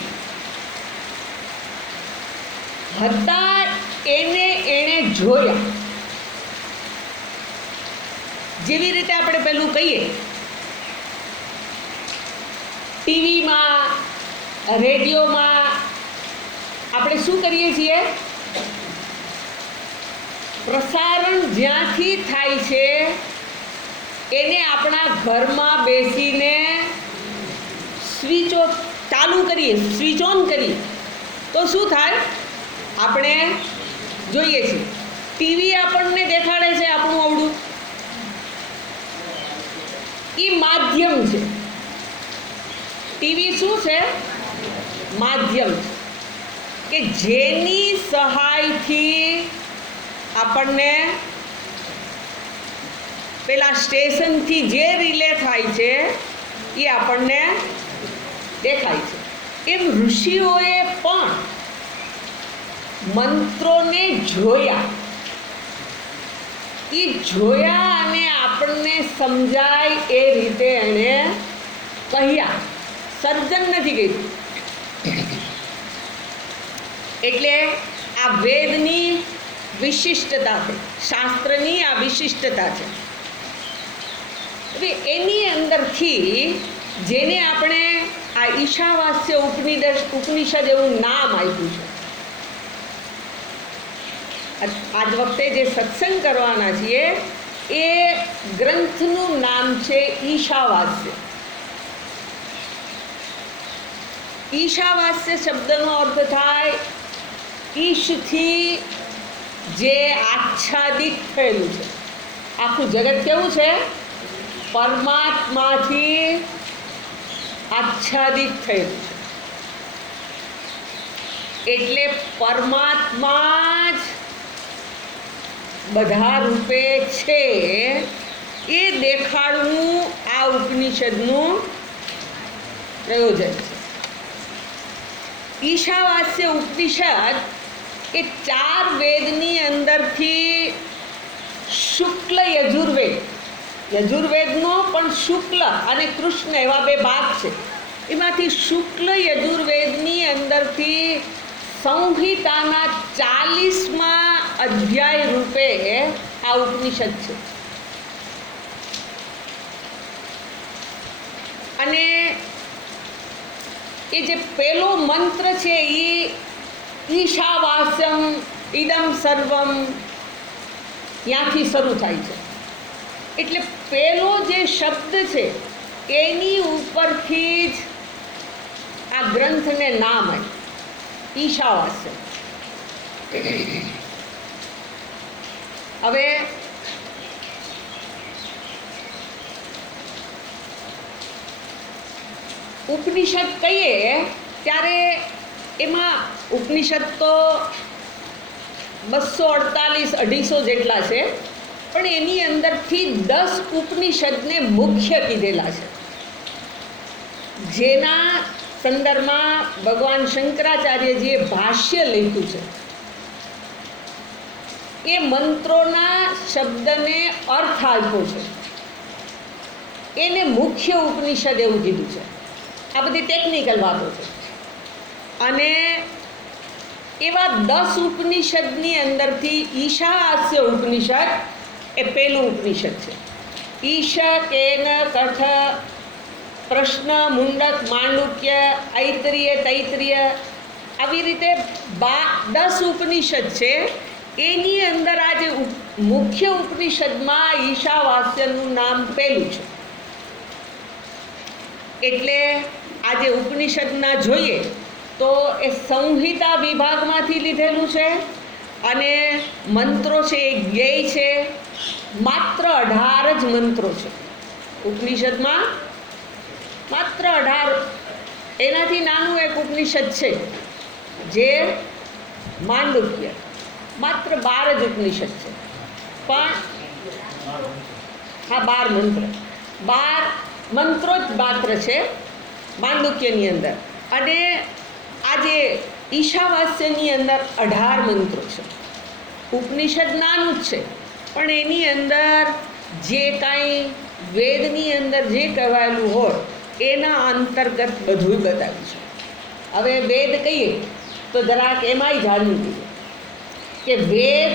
હતા એણે જોયા. જેવી રીતે આપણે પેલું કહીએ ટીવીમાં રેડિયોમાં આપણે શું કરીએ છીએ? પ્રસારણ જ્યાંથી થાય છે એને આપણા ઘરમાં બેસીને સ્વિચ ચાલુ કરીએ, સ્વિચ ઓન કરીએ તો શું થાય? આપણે જોઈએ છીએ. ટીવી આપણને દેખાડે છે આપણું અવળું. એ માધ્યમ છે. ટીવી શું છે? માધ્યમ છે કે જેની સહાયથી આપણને પેલા સ્ટેશનથી જે રિલે થાય છે એ આપણને દેખાય છે. એમ ઋષિઓએ પણ મંત્રોને જોયા. એ જોયા અને આપણને સમજાય એ રીતે એણે કહ્યા. સર્જન નથી કર્યું. એટલે આ વેદની વિશિષ્ટતા છે, શાસ્ત્રની આ વિશિષ્ટતા છે. હવે એની અંદરથી જેને આપણે આ ઈશાવાસ્ય ઉપનિષદ એવું નામ આપ્યું છે. આજ વખતે જે સત્સંગ કરવાના છીએ એ ગ્રંથનું નામ છે ઈશાવાસ્ય. ઈશાવાસ્ય શબ્દનો અર્થ થાય ઈશથી જે આચ્છાદિત થયેલું છે. આખું જગત કેવું છે? પરમાત્માથી આચ્છાદિત થયેલું છે. એટલે પરમાત્મા જ બધા રૂપે છે એ દેખાડવું આ ઉપનિષદનું પ્રયોજન છે. ઈશાવાસ્ય ઉપનિષદ એ 4 વેદની અંદરથી શુક્લ યજુર્વેદનો પણ શુક્લ અને કૃષ્ણ એવા 2 ભાગ છે. એમાંથી શુક્લ યજુર્વેદની અંદરથી સંહિતાના 40મા અધ્યાય રૂપે આ ઉપનિષદ છે. અને એ જે પેલો મંત્ર છે એ ઈશાવાસ્યમ ઇદમ સર્વમ ત્યાંથી શરૂ થાય છે. એટલે પેલો જે શબ્દ છે એની ઉપરથી જ આ ગ્રંથને નામ આવ્યું ઈશાવાસ્ય. હવે ઉપનિષદ કહીએ ત્યારે એમાં ઉપનિષદ તો 248-250 જેટલા છે, પણ એની અંદરથી 10 ઉપનિષદને મુખ્ય કીધેલા છે, જેના સંદર્ભમાં ભગવાન શંકરાચાર્યજીએ ભાષ્ય લખ્યું છે. એ મંત્રોના શબ્દને અર્થ આપ્યો છે, એને મુખ્ય ઉપનિષદ એવું કીધું છે. આ બધી ટેકનિકલ વાતો છે. અને એવા 10 ઉપનિષદની અંદરથી ઈશાવાસ્ય ઉપનિષદ એ પહેલું ઉપનિષદ છે. ઈશ કેન કઠ પ્રશ્ન મુંડક માંડુક્ય તૈત્રીય આવી રીતે 10 ઉપનિષદ છે. એની અંદર આ જે મુખ્ય ઉપનિષદમાં ઈશાવાસ્યનું નામ પહેલું છે. એટલે આજે ઉપનિષદના જોઈએ તો એ સંહિતા વિભાગમાંથી લીધેલું છે. અને મંત્રો છે એ જ્ઞેય છે. માત્ર 18 જ મંત્રો છે ઉપનિષદમાં, માત્ર 18. એનાથી નાનું એક ઉપનિષદ છે જે માંડુક્ય, માત્ર 12 જ ઉપનિષદ છે. પણ હા 12 મંત્રો જ માત્ર છે માંડુક્યની અંદર. અને આજે ઈશાવાસ્યની અંદર 18 મંત્રો છે. ઉપનિષદ નાનું જ છે, પણ એની અંદર જે કાંઈ વેદની અંદર જે કહેવાયેલું હોય એના અંતર્ગત બધું બતાવ્યું છે. હવે વેદ કહીએ તો જરાક એમાંય જાણવું જોઈએ કે વેદ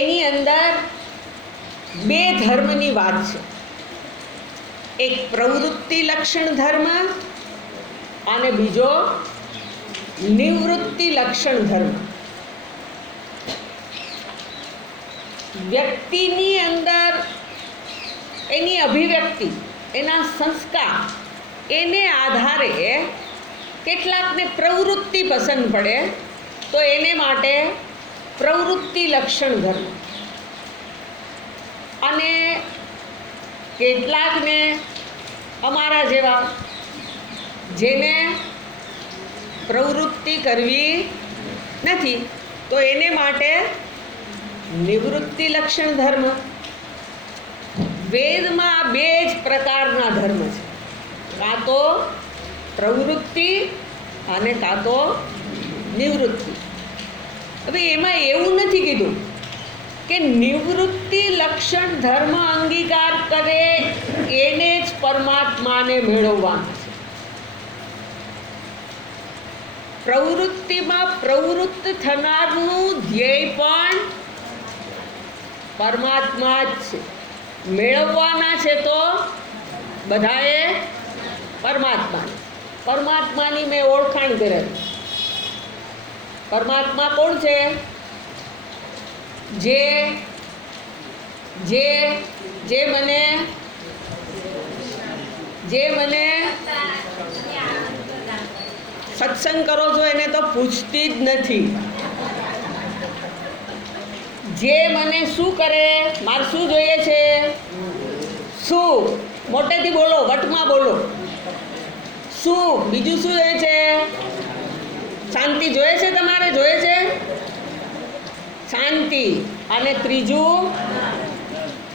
એની અંદર 2 ધર્મની વાત છે. એક પ્રવૃત્તિ લક્ષણ ધર્મ અને બીજો નિવૃત્તિ લક્ષણ ધર્મ. વ્યક્તિની અંદર એની અભિવ્યક્તિ, એના સંસ્કાર, એને આધારે કેટલાકને પ્રવૃત્તિ પસંદ પડે તો એને માટે પ્રવૃત્તિ લક્ષણ ધર્મ, અને કેટલાકને અમારા જેવા જેને પ્રવૃત્તિ કરવી નથી તો એને માટે નિવૃત્તિ લક્ષણ ધર્મ. વેદમાં 2 જ પ્રકારના ધર્મ છે, કાં તો પ્રવૃત્તિ અને કાં તો નિવૃત્તિ. હવે એમાં એવું નથી કીધું કે નિવૃત્તિ લક્ષણ ધર્મ અંગીકાર કરે એને જ પરમાત્માને મેળવવાનું છે. પ્રવૃત્તિમાં પ્રવૃત્ત થનારનું ધ્યેય પણ પરમાત્મા જ છે. મેળવવાના છે તો બધાએ પરમાત્માની મેં ઓળખાણ કરેલી. પરમાત્મા કોણ છે? જે જે જે મને સત્સંગ કરો છો એને તો પૂછતી જ નથી. જે મને શું કરે, મારે શું જોઈએ છે, શું મોટેથી બોલો, વટમાં બોલો, સુખ, બીજું શું જોઈએ છે? શાંતિ જોઈએ છે, તમારે જોઈએ છે શાંતિ, અને ત્રીજું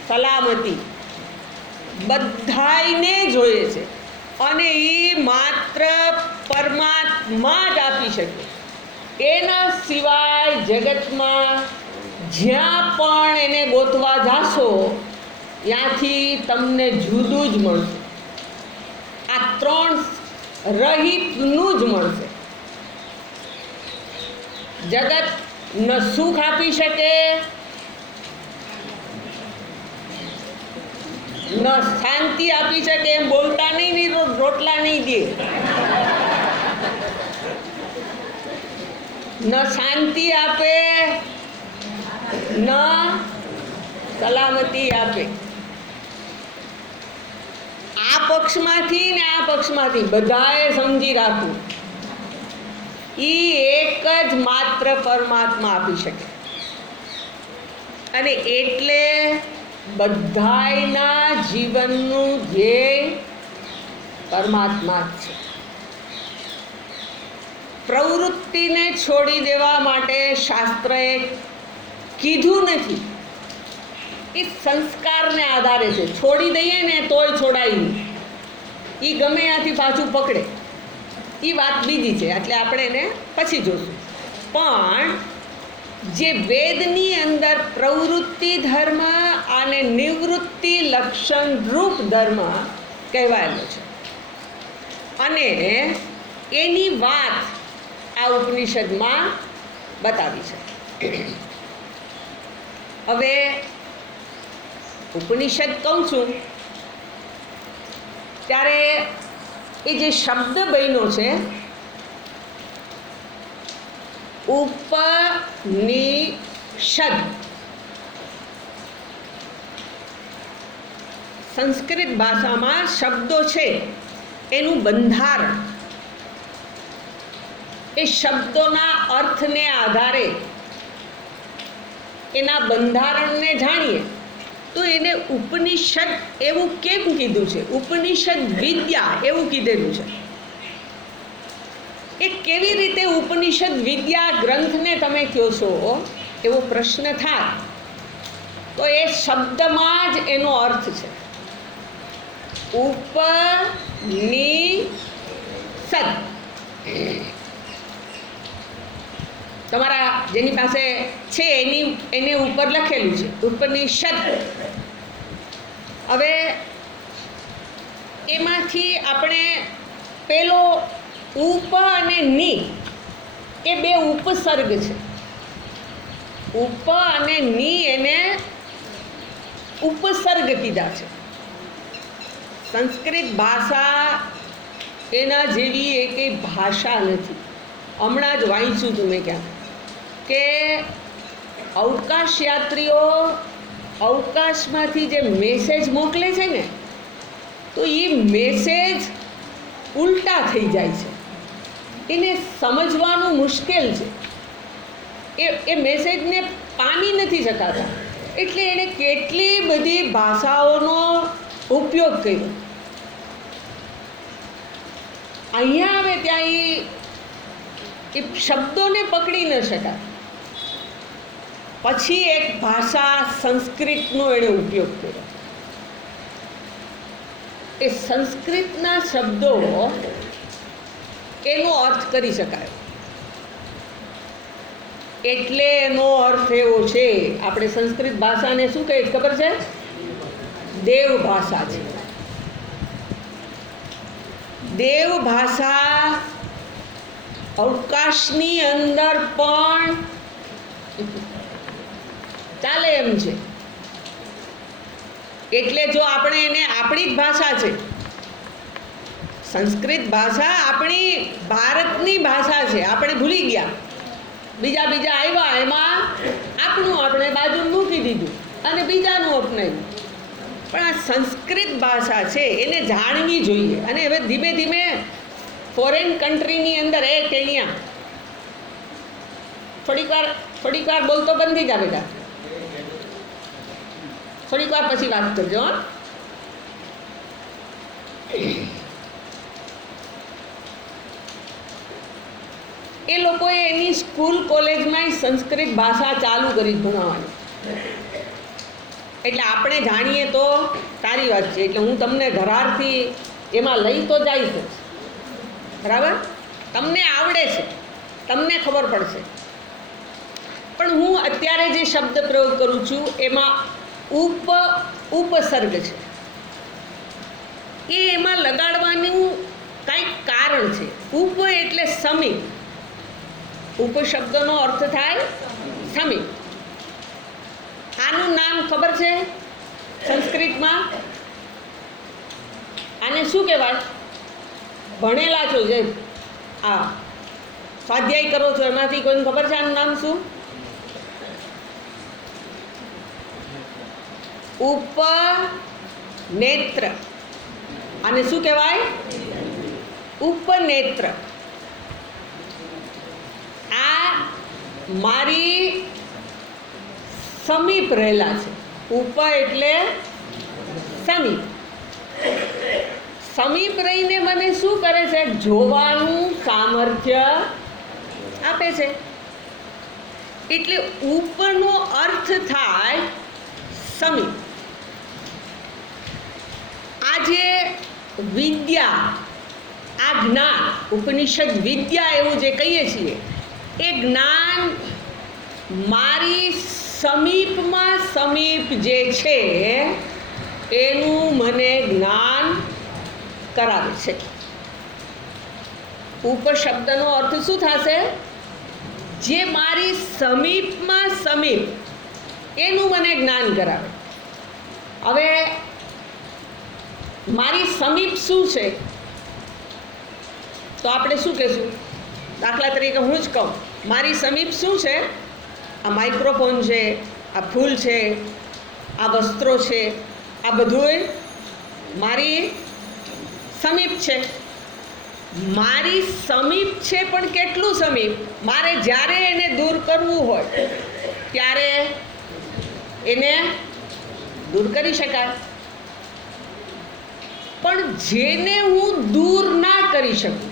સલામતી. બધાયને જોઈએ છે, અને એ માત્ર પરમાત્મા જ આપી શકે. એના સિવાય જગતમાં જ્યાં પણ એને ગોતવા જાશો ત્યાંથી તમને જુદું જ મળશે. આ ત્રણ રહિતનું જ મળશે. જગત ન સુખ આપી શકે, ન શાંતિ આપી શકે. એમ બોલતા નહીં, રોટલા નહીં દે. ન શાંતિ આપે, ન સલામતી આપે. આ પક્ષમાંથી ને આ પક્ષમાંથી બધાએ સમજી રાખવું, ઈ એક જ માત્ર પરમાત્મા આપી શકે. અને એટલે બધાયના જીવનનું ધ્યેય પરમાત્મા જ છે. પ્રવૃત્તિને છોડી દેવા માટે શાસ્ત્રએ કીધું નથી. એ સંસ્કારને આધારે છે. છોડી દઈએ ને તોય છોડાય નહીં, એ ગમે ત્યાંથી પાછું પકડે. એ વાત બીજી છે, એટલે આપણે એને પછી જોશું. પણ જે વેદની અંદર પ્રવૃત્તિ ધર્મ અને નિવૃત્તિ લક્ષણ રૂપ ધર્મ કહેવાયેલો છે, અને એની વાત આ ઉપનિષદમાં બતાવી છે. હવે ઉપનિષદ કહું છું ત્યારે એ જે શબ્દ બન્યો છે ઉપનિષદ, સંસ્કૃત ભાષામાં શબ્દો છે એનું બંધારણ, એ શબ્દોના અર્થને આધારે એના બંધારણને જાણીએ તો એને ઉપનિષદ એવું કેમ કીધું છે? ઉપનિષદ વિદ્યા એવું કીધેલું છે. એ કેવી રીતે ઉપનિષદ વિદ્યા ગ્રંથને તમે કહો છો એવો પ્રશ્ન થાય તો એ શબ્દમાં જ એનો અર્થ છે. ઉપનિષદ તમારા જેની પાસે છે એને ઉપર લખેલું છે ઉપનિષદ. હવે એમાંથી આપણે પેલો ઉપ અને ની એ બે ઉપસર્ગ છે. ઉપ અને ની એને ઉપસર્ગ કીધા છે. સંસ્કૃત ભાષા એના જેવી એકેય ભાષા નથી. હમણાં જ વાંચ્યું હતું મેં ક્યાં કે અવકાશ યાત્રીઓ અવકાશમાંથી જે મેસેજ મોકલે છે ને તો એ મેસેજ ઉલટા થઈ જાય છે. એને સમજવાનું મુશ્કેલ છે. એ મેસેજને પામી નથી શકાતા. એટલે એણે કેટલી બધી ભાષાઓનો ઉપયોગ કર્યો. અહીંયા આવે ત્યાં એ શબ્દોને પકડી ન શકાય. પછી એક ભાષા સંસ્કૃતનો એણે ઉપયોગ કર્યો. એ સંસ્કૃતના શબ્દો એનો અર્થ કરી શકાય. એટલે એનો અર્થ એવો છે, આપણે સંસ્કૃત ભાષાને શું કહે ખબર છે? દેવ ભાષા છે. દેવ ભાષા અવકાશની અંદર પણ ચાલે એમ છે. એટલે જો આપણે એને, આપણી જ ભાષા છે સંસ્કૃત ભાષા, આપણી ભારતની ભાષા છે. આપણે ભૂલી ગયા, બીજા આવ્યા, એમાં આપણું આપણે બાજુ મૂકી દીધું અને બીજાનું અપનાવ્યું. પણ આ સંસ્કૃત ભાષા છે એને જાણવી જોઈએ. અને હવે ધીમે ધીમે ફોરેન કન્ટ્રીની અંદર અહીંયા થોડીક વાર બોલતો બંધ થઈ જા બેટા, થોડીક વાર પછી વાત કરજો. એ લોકોએ એની સ્કૂલ કોલેજમાં સંસ્કૃત ભાષા ચાલુ કરી ભણાવવાની. એટલે આપણે જાણીએ તો સારી વાત છે. એટલે હું તમને ધરારથી એમાં લઈ તો જાય છે, બરાબર, તમને આવડે છે, તમને ખબર પડશે. પણ હું અત્યારે જે શબ્દ પ્રયોગ કરું છું એમાં ઉપસર્ગ છે, એ એમાં લગાડવાનું કંઈક કારણ છે. ઉપ એટલે સમીપ. ઉપ શબ્દનો અર્થ થાય સમીપ. આનું નામ ખબર છે સંસ્કૃતમાં? આને શું કહેવાય? ભણેલા છો જે આ સ્વાધ્યાય કરો છો એમાંથી કોઈને ખબર છે આનું નામ શું? ઉપનેત્ર. આને શું કહેવાય? ઉપનેત્ર. આ મારી સમીપ રહેલા છે. ઉપ એટલે સમીપ. સમીપ રહીને મને શું કરે છે? જોવાનું સામર્થ્ય આપે છે. એટલે ઉપનો અર્થ થાય સમીપ. આ જે વિદ્યા, આ જ્ઞાન, ઉપનિષદ વિદ્યા એવું જે કહીએ છીએ, એ જ્ઞાન મારી સમીપમાં સમીપ જે છે એનું મને જ્ઞાન કરાવે છે. ઉપશબ્દનો અર્થ શું થશે? જે મારી સમીપમાં સમીપ એનું મને જ્ઞાન કરાવે. હવે મારી સમીપ શું છે તો આપણે શું કહેશું? દાખલા તરીકે હું જ કહું, મારી સમીપ શું છે? આ માઇક્રોફોન છે, આ ફૂલ છે, આ વસ્ત્રો છે, આ બધું મારી સમીપ છે. મારી સમીપ છે, પણ કેટલું સમીપ? મારે જ્યારે એને દૂર કરવું હોય ત્યારે એને દૂર કરી શકાય. પણ જેને હું દૂર ના કરી શકું,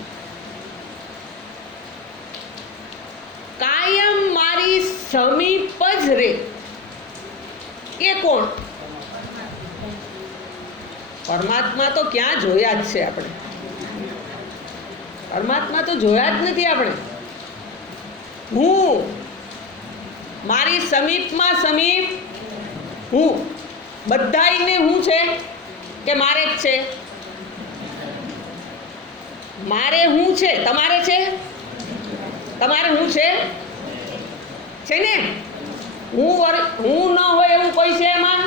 કાયમ મારી સમીપ જ રહે, એ કોણ? પરમાત્મા તો ક્યાં જોયા જ છે આપણે? પરમાત્મા તો જોયા જ નથી આપણે. હું મારી સમીપમાં સમીપ હું. બધાયને હું છે કે મારે જ છે? મારે હું છે, તમારે છે? તમારે હું છે? છે ને? હું ન હોય એવું કોઈ છે એમાં?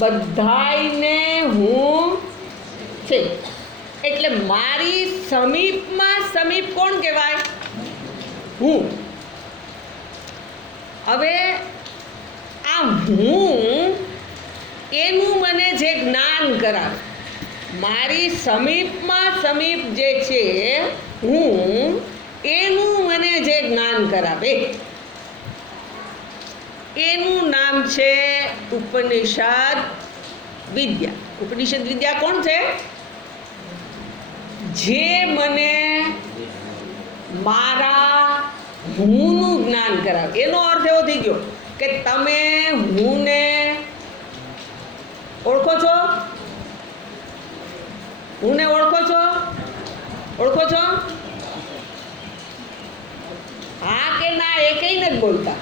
બધાયને હું છે. એટલે મારી સમીપમાં સમીપ કોણ કહેવાય? હું. હવે આ હું એનું મને જે જ્ઞાન કરાવે, મારી સમીપમાં સમીપ જે છે હું, એનું મને જે જ્ઞાન કરાવે, એનું નામ છે ઉપનિષદ વિદ્યા. ઉપનિષદ વિદ્યા કોણ છે? જે મને મારા હુંનું જ્ઞાન કરાવે. એનો અર્થ એવો થઈ ગયો કે તમે હુંને ઓળખો છો? હુંને ઓળખો છો? ઓળખો છો? હા કે ના એ કઈ નથી બોલતા.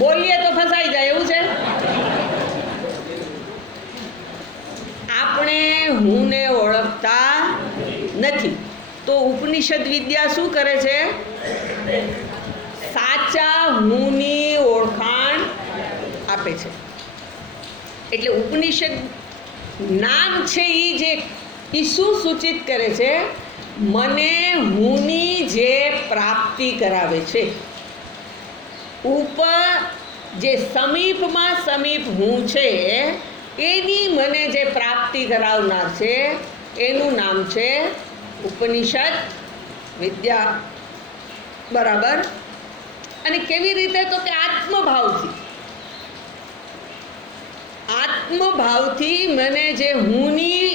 બોલીએ તો ફસાઈ જાય એવું છે. આપણે હુંને ઓળખતા નથી. તો ઉપનિષદ વિદ્યા શું કરે છે? સાચા હુંની ઓળખાણ આપે છે. એટલે ઉપનિષદ નામ છે એ શું સૂચિત કરે છે? મને હુંની જે પ્રાપ્તિ કરાવે છે. ઉપર જે સમીપમાં સમીપ હું છે એની મને જે પ્રાપ્તિ કરાવનાર છે એનું નામ છે ઉપનિષદ વિદ્યા. બરાબર. અને કેવી રીતે? તો કે આત્મભાવથી. આત્મભાવથી મને જે હુંની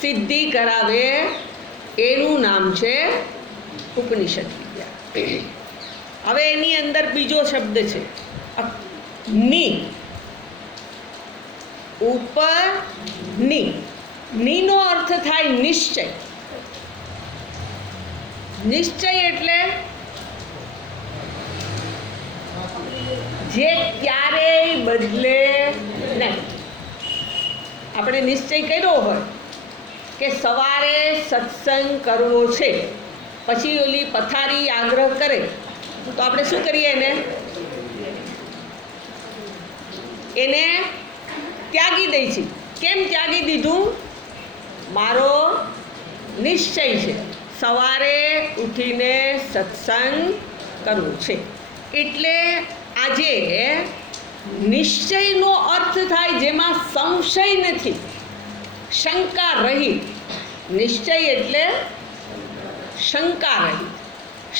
સિદ્ધિ કરાવે એનું નામ છે ઉપનિષદ વિદ્યા. હવે એની અંદર બીજો શબ્દ છે ની. ઉપર ની. નીનો અર્થ થાય નિશ્ચય. નિશ્ચય એટલે જે ક્યારેય બદલે નહીં. આપણે નિશ્ચય કર્યો હોય કે સવારે સત્સંગ કરવો છે, પછી ઓલી પથારી આગ્રહ કરે તો આપણે શું કરીએ? એને ત્યાગી દઈ છીએ. કેમ ત્યાગી દીધું? મારો નિશ્ચય છે સવારે ઉઠીને સત્સંગ કરવો છે. એટલે આજે નિશ્ચયનો અર્થ થાય જેમાં સંશય નથી, શંકા રહિત. નિશ્ચય એટલે શંકા રહિત.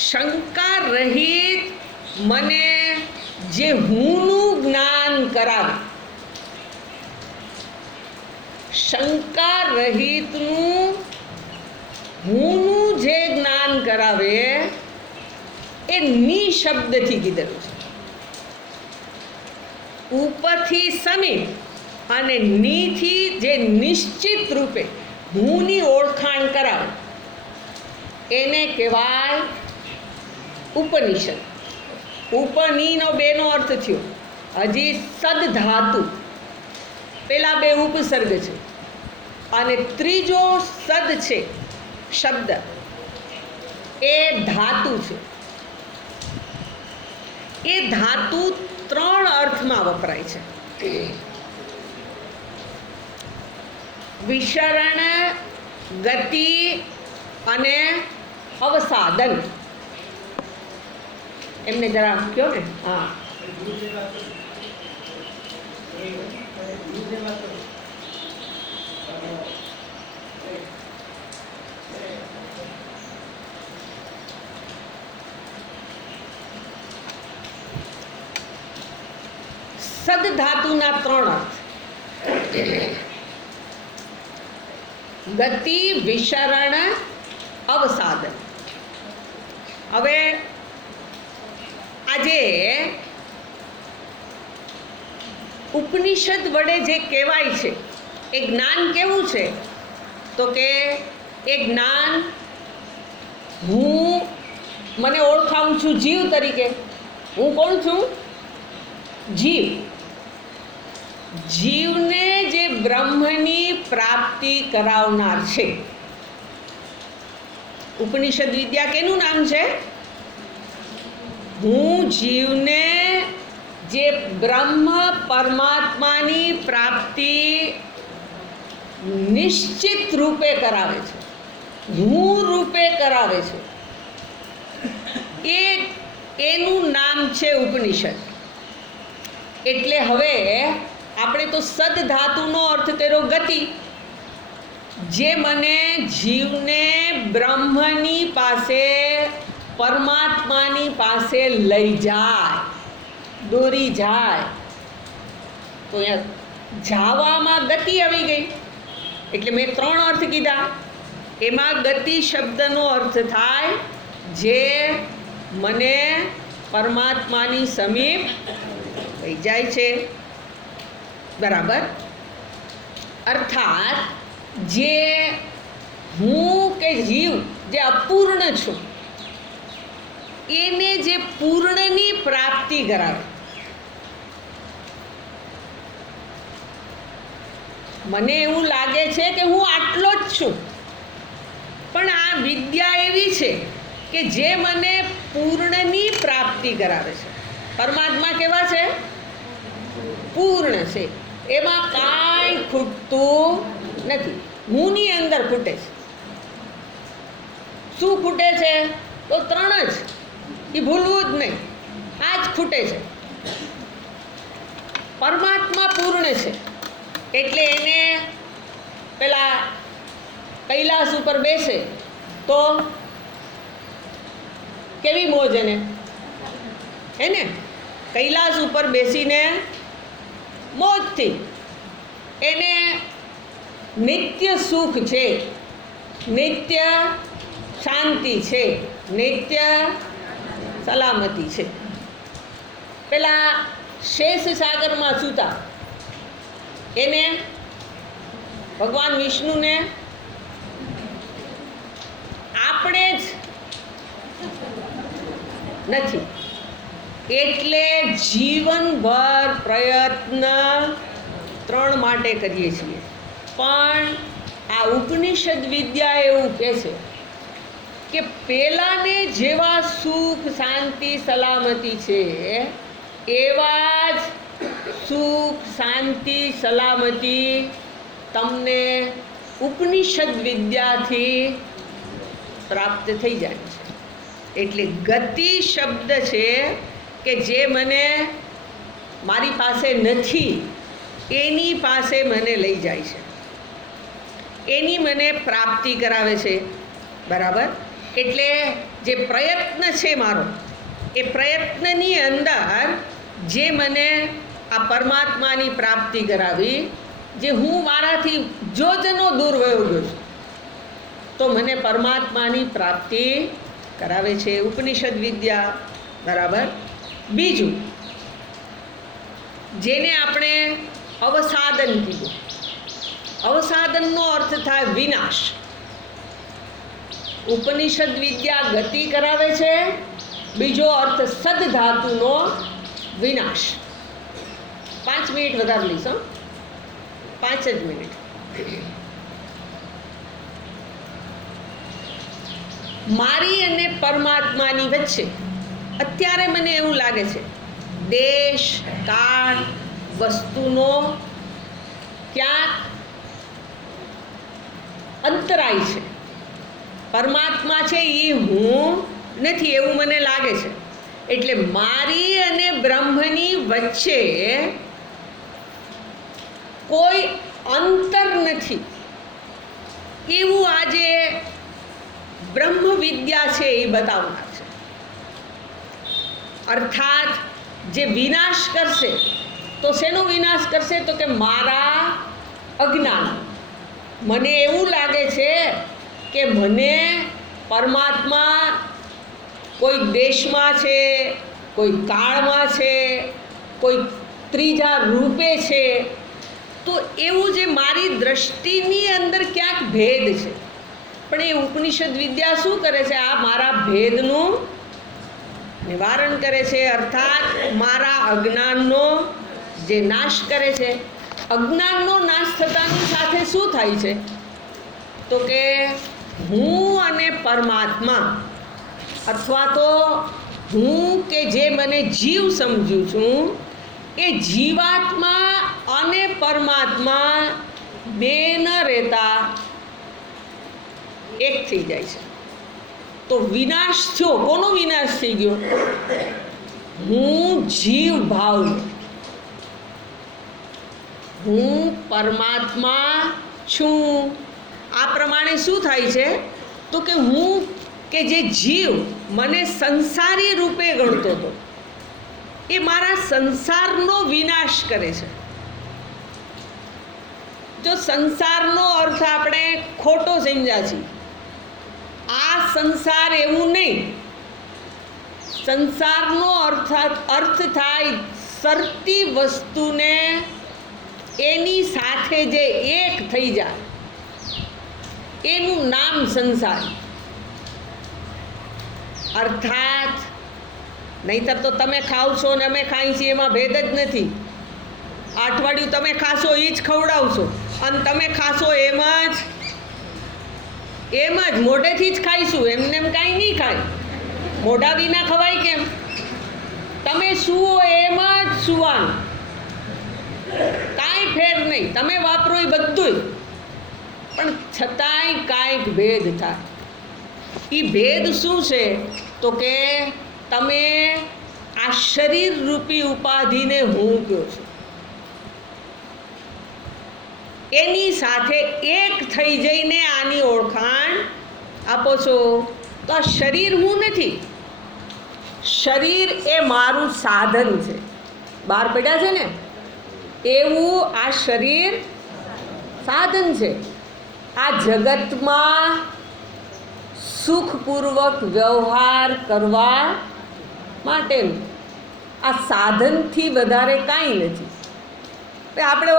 શંકા રહિત મને જે હુંનું જ્ઞાન કરાવે, શંકા રહિતનું હુંનું જે જ્ઞાન કરાવે એ ની શબ્દથી કીધેલું છે. ઉપરથી સમીપ અને નીથી જે નિશ્ચિત રૂપે હુંની ઓળખાણ કરાવે એને કહેવાય ઉપનિષદ. ઉપનીનો બેનો અર્થ થયો. હજી સદધાતુ, પેલા બે ઉપસર્ગ છે અને ત્રીજો સદ છે શબ્દ, એ ધાતુ છે. એ ધાતુ 3 અર્થમાં વપરાય છે. વિસરણ, ગતિ અને અવસાદન. એમને જરા કહો ને. હા, સદધાતુના 3 અર્થ: ગતિ, વિસરણ, અવસાદન. હવે આજે ઉપનિષદ વડે જે કહેવાય છે એ જ્ઞાન કેવું છે? તો કે એ જ્ઞાન હું મને ઓળખાવું છું જીવ તરીકે. હું કોણ છું? જીવ. જીવને જે બ્રહ્મની પ્રાપ્તિ કરાવનાર છે. ઉપનિષદ વિદ્યા કેનું નામ છે? હું જીવને જે બ્રહ્મ પરમાત્માની પ્રાપ્તિ નિશ્ચિત રૂપે કરાવે છે, હું રૂપે કરાવે છે, એનું નામ છે ઉપનિષદ. એટલે હવે આપણે તો સદધાતુનો અર્થ કર્યો ગતિ, જે મને જીવને બ્રહ્મની પાસે, પરમાત્માની પાસે લઈ જાય, દોરી જાય. તો અહીંયા જાવામાં ગતિ આવી ગઈ. એટલે મેં 3 અર્થ કીધા. એમાં ગતિ શબ્દનો અર્થ થાય જે મને પરમાત્માની સમીપ લઈ જાય છે. બરાબર? અર્થાત જે હું કે જીવ જે અપૂર્ણ છું એને જે પૂર્ણની પ્રાપ્તિ કરાવે. મને એવું લાગે છે કે હું આટલો જ છું, પણ આ વિદ્યા એવી છે કે જે મને પૂર્ણની પ્રાપ્તિ કરાવે છે. પરમાત્મા કેવા છે? પૂર્ણ છે. એમાં કાંઈ ખૂટતું નથી. હુંની અંદર ખૂટે છે. શું ખૂટે છે? તો 3 જ. એ ભૂલવું જ નહીં. આ જ ખૂટે છે. પરમાત્મા પૂર્ણ છે એટલે એને પેલા કૈલાસ ઉપર બેસે તો કેવી મોજ એને, હે ને? કૈલાસ ઉપર બેસીને મોજથી એને નિત્ય સુખ છે, નિત્ય શાંતિ છે, નિત્ય સલામતી છે. પેલા શેષ સાગરમાં સૂતા એને ભગવાન વિષ્ણુને આપણે જ નથી, એટલે જીવનભર પ્રયત્ન 3 માટે કરીએ છીએ. પણ આ ઉપનિષદ વિદ્યા એવું કહે છે કે પેલાને જેવા સુખ શાંતિ સલામતી છે એવા જ સુખ શાંતિ સલામતી તમને ઉપનિષદ વિદ્યાથી પ્રાપ્ત થઈ જાય છે. એટલે ગતિ શબ્દ છે કે જે મને મારી પાસે નથી એની પાસે મને લઈ જાય છે, એની મને પ્રાપ્તિ કરાવે છે. બરાબર? એટલે જે પ્રયત્ન છે મારો, એ પ્રયત્નની અંદર જે મને આ પરમાત્માની પ્રાપ્તિ કરાવી, જે હું મારાથી જોજનો દૂર વયો ગયો છું તો મને પરમાત્માની પ્રાપ્તિ કરાવે છે ઉપનિષદ વિદ્યા. બરાબર? બીજું, જેને આપણે અવસાદન કીધું. અવસાદનનો અર્થ થાય વિનાશ. ઉપનિષદ વિદ્યા ગતિ કરાવે છે. બીજો અર્થ સદ્ધાતુનો વિનાશ. 5 મિનિટ વધારે લઈશ, 5 જ મિનિટ. મારી અને પરમાત્માની વચ્ચે અત્યારે મને એવું લાગે છે દેશ કાળ વસ્તુનો ક્યાંક અંતરાય છે. પરમાત્મા છે એ હું નથી એવું મને લાગે છે. એટલે મારી અને બ્રહ્મની વચ્ચે કોઈ અંતર નથી એવું આજે બ્રહ્મ વિદ્યા છે એ બતાવનાર છે. અર્થાત જે વિનાશ કરશે તો શેનો વિનાશ કરશે? તો કે મારા અજ્ઞાન. મને એવું લાગે છે કે મને પરમાત્મા કોઈ દેશમાં છે, કોઈ કાળમાં છે, કોઈ ત્રીજા રૂપે છે, તો એવું જે મારી દ્રષ્ટિની અંદર ક્યાંક ભેદ છે. પણ એ ઉપનિષદ વિદ્યા શું કરે છે? આ મારા ભેદનું નિવારણ કરે છે. અર્થાત મારા અજ્ઞાનનો જે નાશ કરે છે. અજ્ઞાનનો નાશ થતાની સાથે શું થાય છે? તો કે હું અને પરમાત્મા, અથવા તો હું કે જે મને જીવ સમજું છું, એ જીવાત્મા અને પરમાત્મા બે ન રહેતા એક થઈ જાય છે. તો વિનાશ થયો. કોનો વિનાશ થઈ ગયો? હું જીવ ભાવ, હું પરમાત્મા છું. આ પ્રમાણે શું થાય છે? તો કે હું કે જે જીવ મને સંસારી રૂપે ગણતો હતો એ મારા સંસારનો વિનાશ કરે છે. જો સંસારનો અર્થ આપણે ખોટો સમજ્યા છીએ. આ સંસાર એવું નહીં. સંસારનો અર્થ થાય સરતી વસ્તુને એની સાથે જે એક થઈ જાય એનું નામ સંસાર. અર્થાત નહીંતર તો તમે ખાવ છો ને અમે ખાઈ છીએ એમાં ભેદ જ નથી. અઠવાડિયું તમે ખાશો એ જ ખવડાવશો અને તમે ખાશો એમ જ મોઢેથી જ ખાઈશું. એમને એમ કાંઈ નહીં ખાય. મોઢા વિના ખવાય કેમ? તમે સૂવો એમ જ સૂવાનું, કાંઈ ફેર નહીં. તમે વાપરો એ બધું, પણ છતાંય કાંઈક ભેદ થાય. એ ભેદ શું છે? તો કે તમે આ શરીર રૂપી ઉપાધિને હું કહો છો એની સાથે એક થઈ જઈને આની ઓળખાણ આપો છો. તો આ શરીર હું નથી. શરીર એ મારું સાધન છે. બહાર પડ્યા છે ને એવું આ શરીર સાધન છે. આ જગતમાં સુખપૂર્વક વ્યવહાર કરવા માટેનું. આ સાધનથી વધારે કાંઈ નથી. આપણે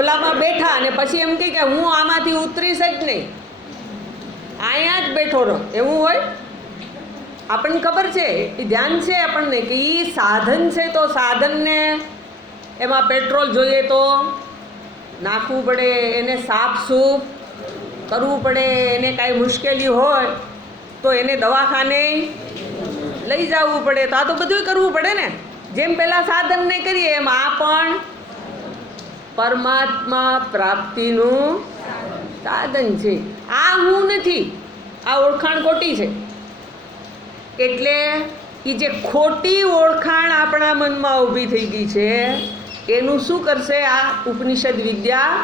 ઓલામાં બેઠા અને પછી એમ કહે કે હું આમાંથી ઉતરીશ જ નહીં, અહીંયા જ બેઠો રહો, એવું હોય? આપણને ખબર છે, એ ધ્યાન છે આપણને કે એ સાધન છે, તો સાધનને એમાં પેટ્રોલ જોઈએ તો નાખવું પડે, એને સાફસૂફ કરવું પડે, એને કાંઈ મુશ્કેલી હોય તો એને દવાખાને લઈ જવું પડે. તો આ તો બધું કરવું પડે ને. જેમ પહેલાં સાધનને કરીએ એમ આ પણ પરમાત્મા પ્રાપ્તિનું સાધન છે. આ હું નથી, આ ઓળખાણ ખોટી છે. એટલે એ જે ખોટી ઓળખાણ આપણા મનમાં ઊભી થઈ ગઈ છે એનું શું કરશે? આ ઉપનિષદ વિદ્યા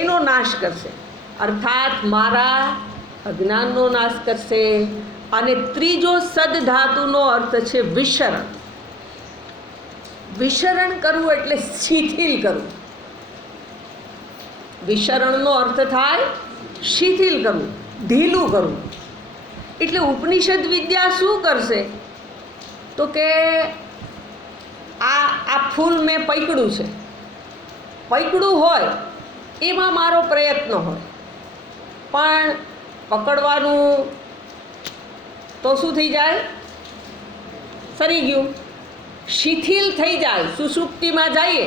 એનો નાશ કરશે, અર્થાત મારા અજ્ઞાનનો નાશ કરશે. અને ત્રીજો સદ્ધાતુનો અર્થ છે વિસરણ. વિસરણ કરવું એટલે શિથિલ કરવું. વિસરણનો અર્થ થાય શિથિલ કરવું, ઢીલું કરવું. એટલે ઉપનિષદ વિદ્યા શું કરશે? તો કે આ ફૂલ મેં પકડ્યું છે, પકડ્યું હોય એમાં મારો પ્રયત્ન હોય, પણ પકડવાનું તો શું થઈ જાય? સરી ગયું, શિથિલ થઈ જાય. સુષુપ્તિમાં જઈએ,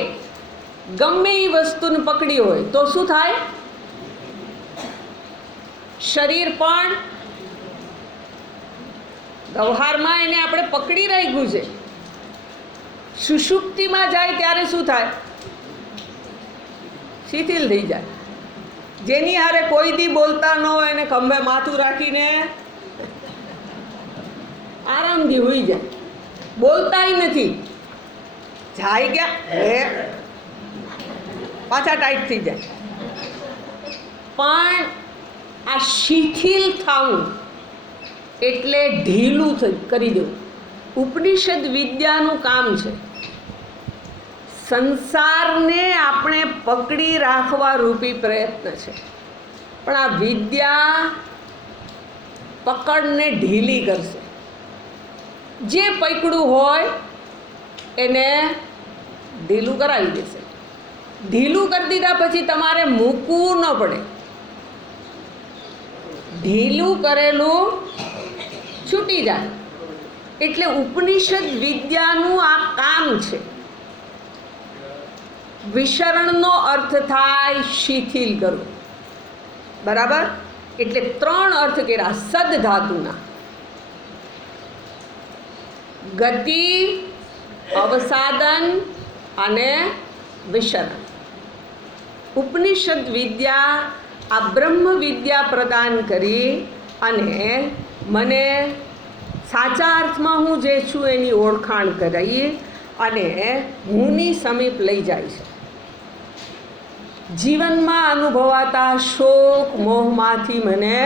ગમે એ વસ્તુને પકડી હોય તો શું થાય? શરીર પણ વ્યવહારમાં એને આપણે પકડી રાખ્યું છે. સુષુપ્તિમાં જાય ત્યારે શું થાય? શિથિલ થઈ જાય. જેની હારે કોઈ દી બોલતા ન હોય એને ખંભે માથું રાખીને આરામથી હોઈ જાય, બોલતાય નથી. જાય ગયા પાછા ટાઈટ થઈ જાય. પણ આ શિથિલ થવું એટલે ઢીલું કરી દેવું ઉપનિષદ વિદ્યાનું કામ છે. સંસારને આપણે પકડી રાખવા રૂપી પ્રયત્ન છે, પણ આ વિદ્યા પકડને ઢીલી કરશે. જે પકડ્યું હોય એને ઢીલું કરાવી દેશે. ઢીલું કરી દીધા પછી તમારે મૂકવું ન પડે. ઢીલું કરેલું છૂટી જાય. એટલે ઉપનિષદ વિદ્યાનું આ કામ છે. વિસરણનો અર્થ થાય શિથિલ કરવું, બરાબર? એટલે 3 અર્થ કર્યા સદ્ધાતુના: ગતિ, અવસાદન અને વિસરણ. ઉપનિષદ વિદ્યા આ બ્રહ્મ વિદ્યા પ્રદાન કરી અને મને સાચા અર્થમાં હું જે છું એની ઓળખાણ કરી અને હુંની સમીપ લઈ જાય છે. જીવનમાં અનુભવાતા શોક મોહમાંથી મને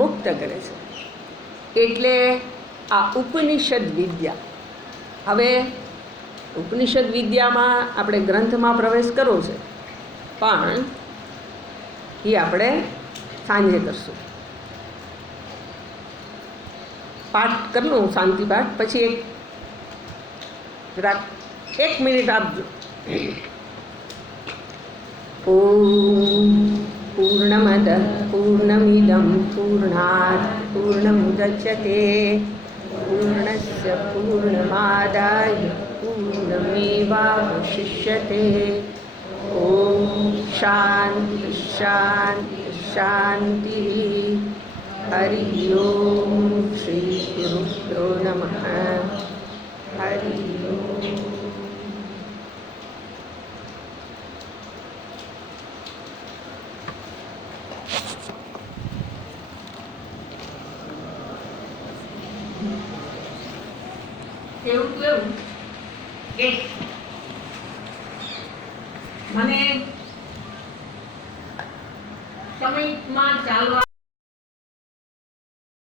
મુક્ત કરે છે. એટલે આ ઉપનિષદ વિદ્યા. હવે ઉપનિષદ વિદ્યામાં આપણે ગ્રંથમાં પ્રવેશ કરવો છે, પણ એ આપણે સાંજે કરશું. પાઠ કરી લઉં, શાંતિ પાઠ, પછી જરાક 1 મિનિટ આપજો. ઓમ પૂર્ણમદ પૂર્ણમિદં પૂર્ણાત પૂર્ણમુદચ્યતે પૂર્ણસ્ય પૂર્ણમાદાય પૂર્ણમેવાવશિષ્યતે. ઓમ શાંતિ શાંતિ શાંતિ. હરિ ઓમ. શ્રી ગુરુભ્યો નમઃ. હરિ ઓમ. એવું કે મને સમયમાં ચાલવા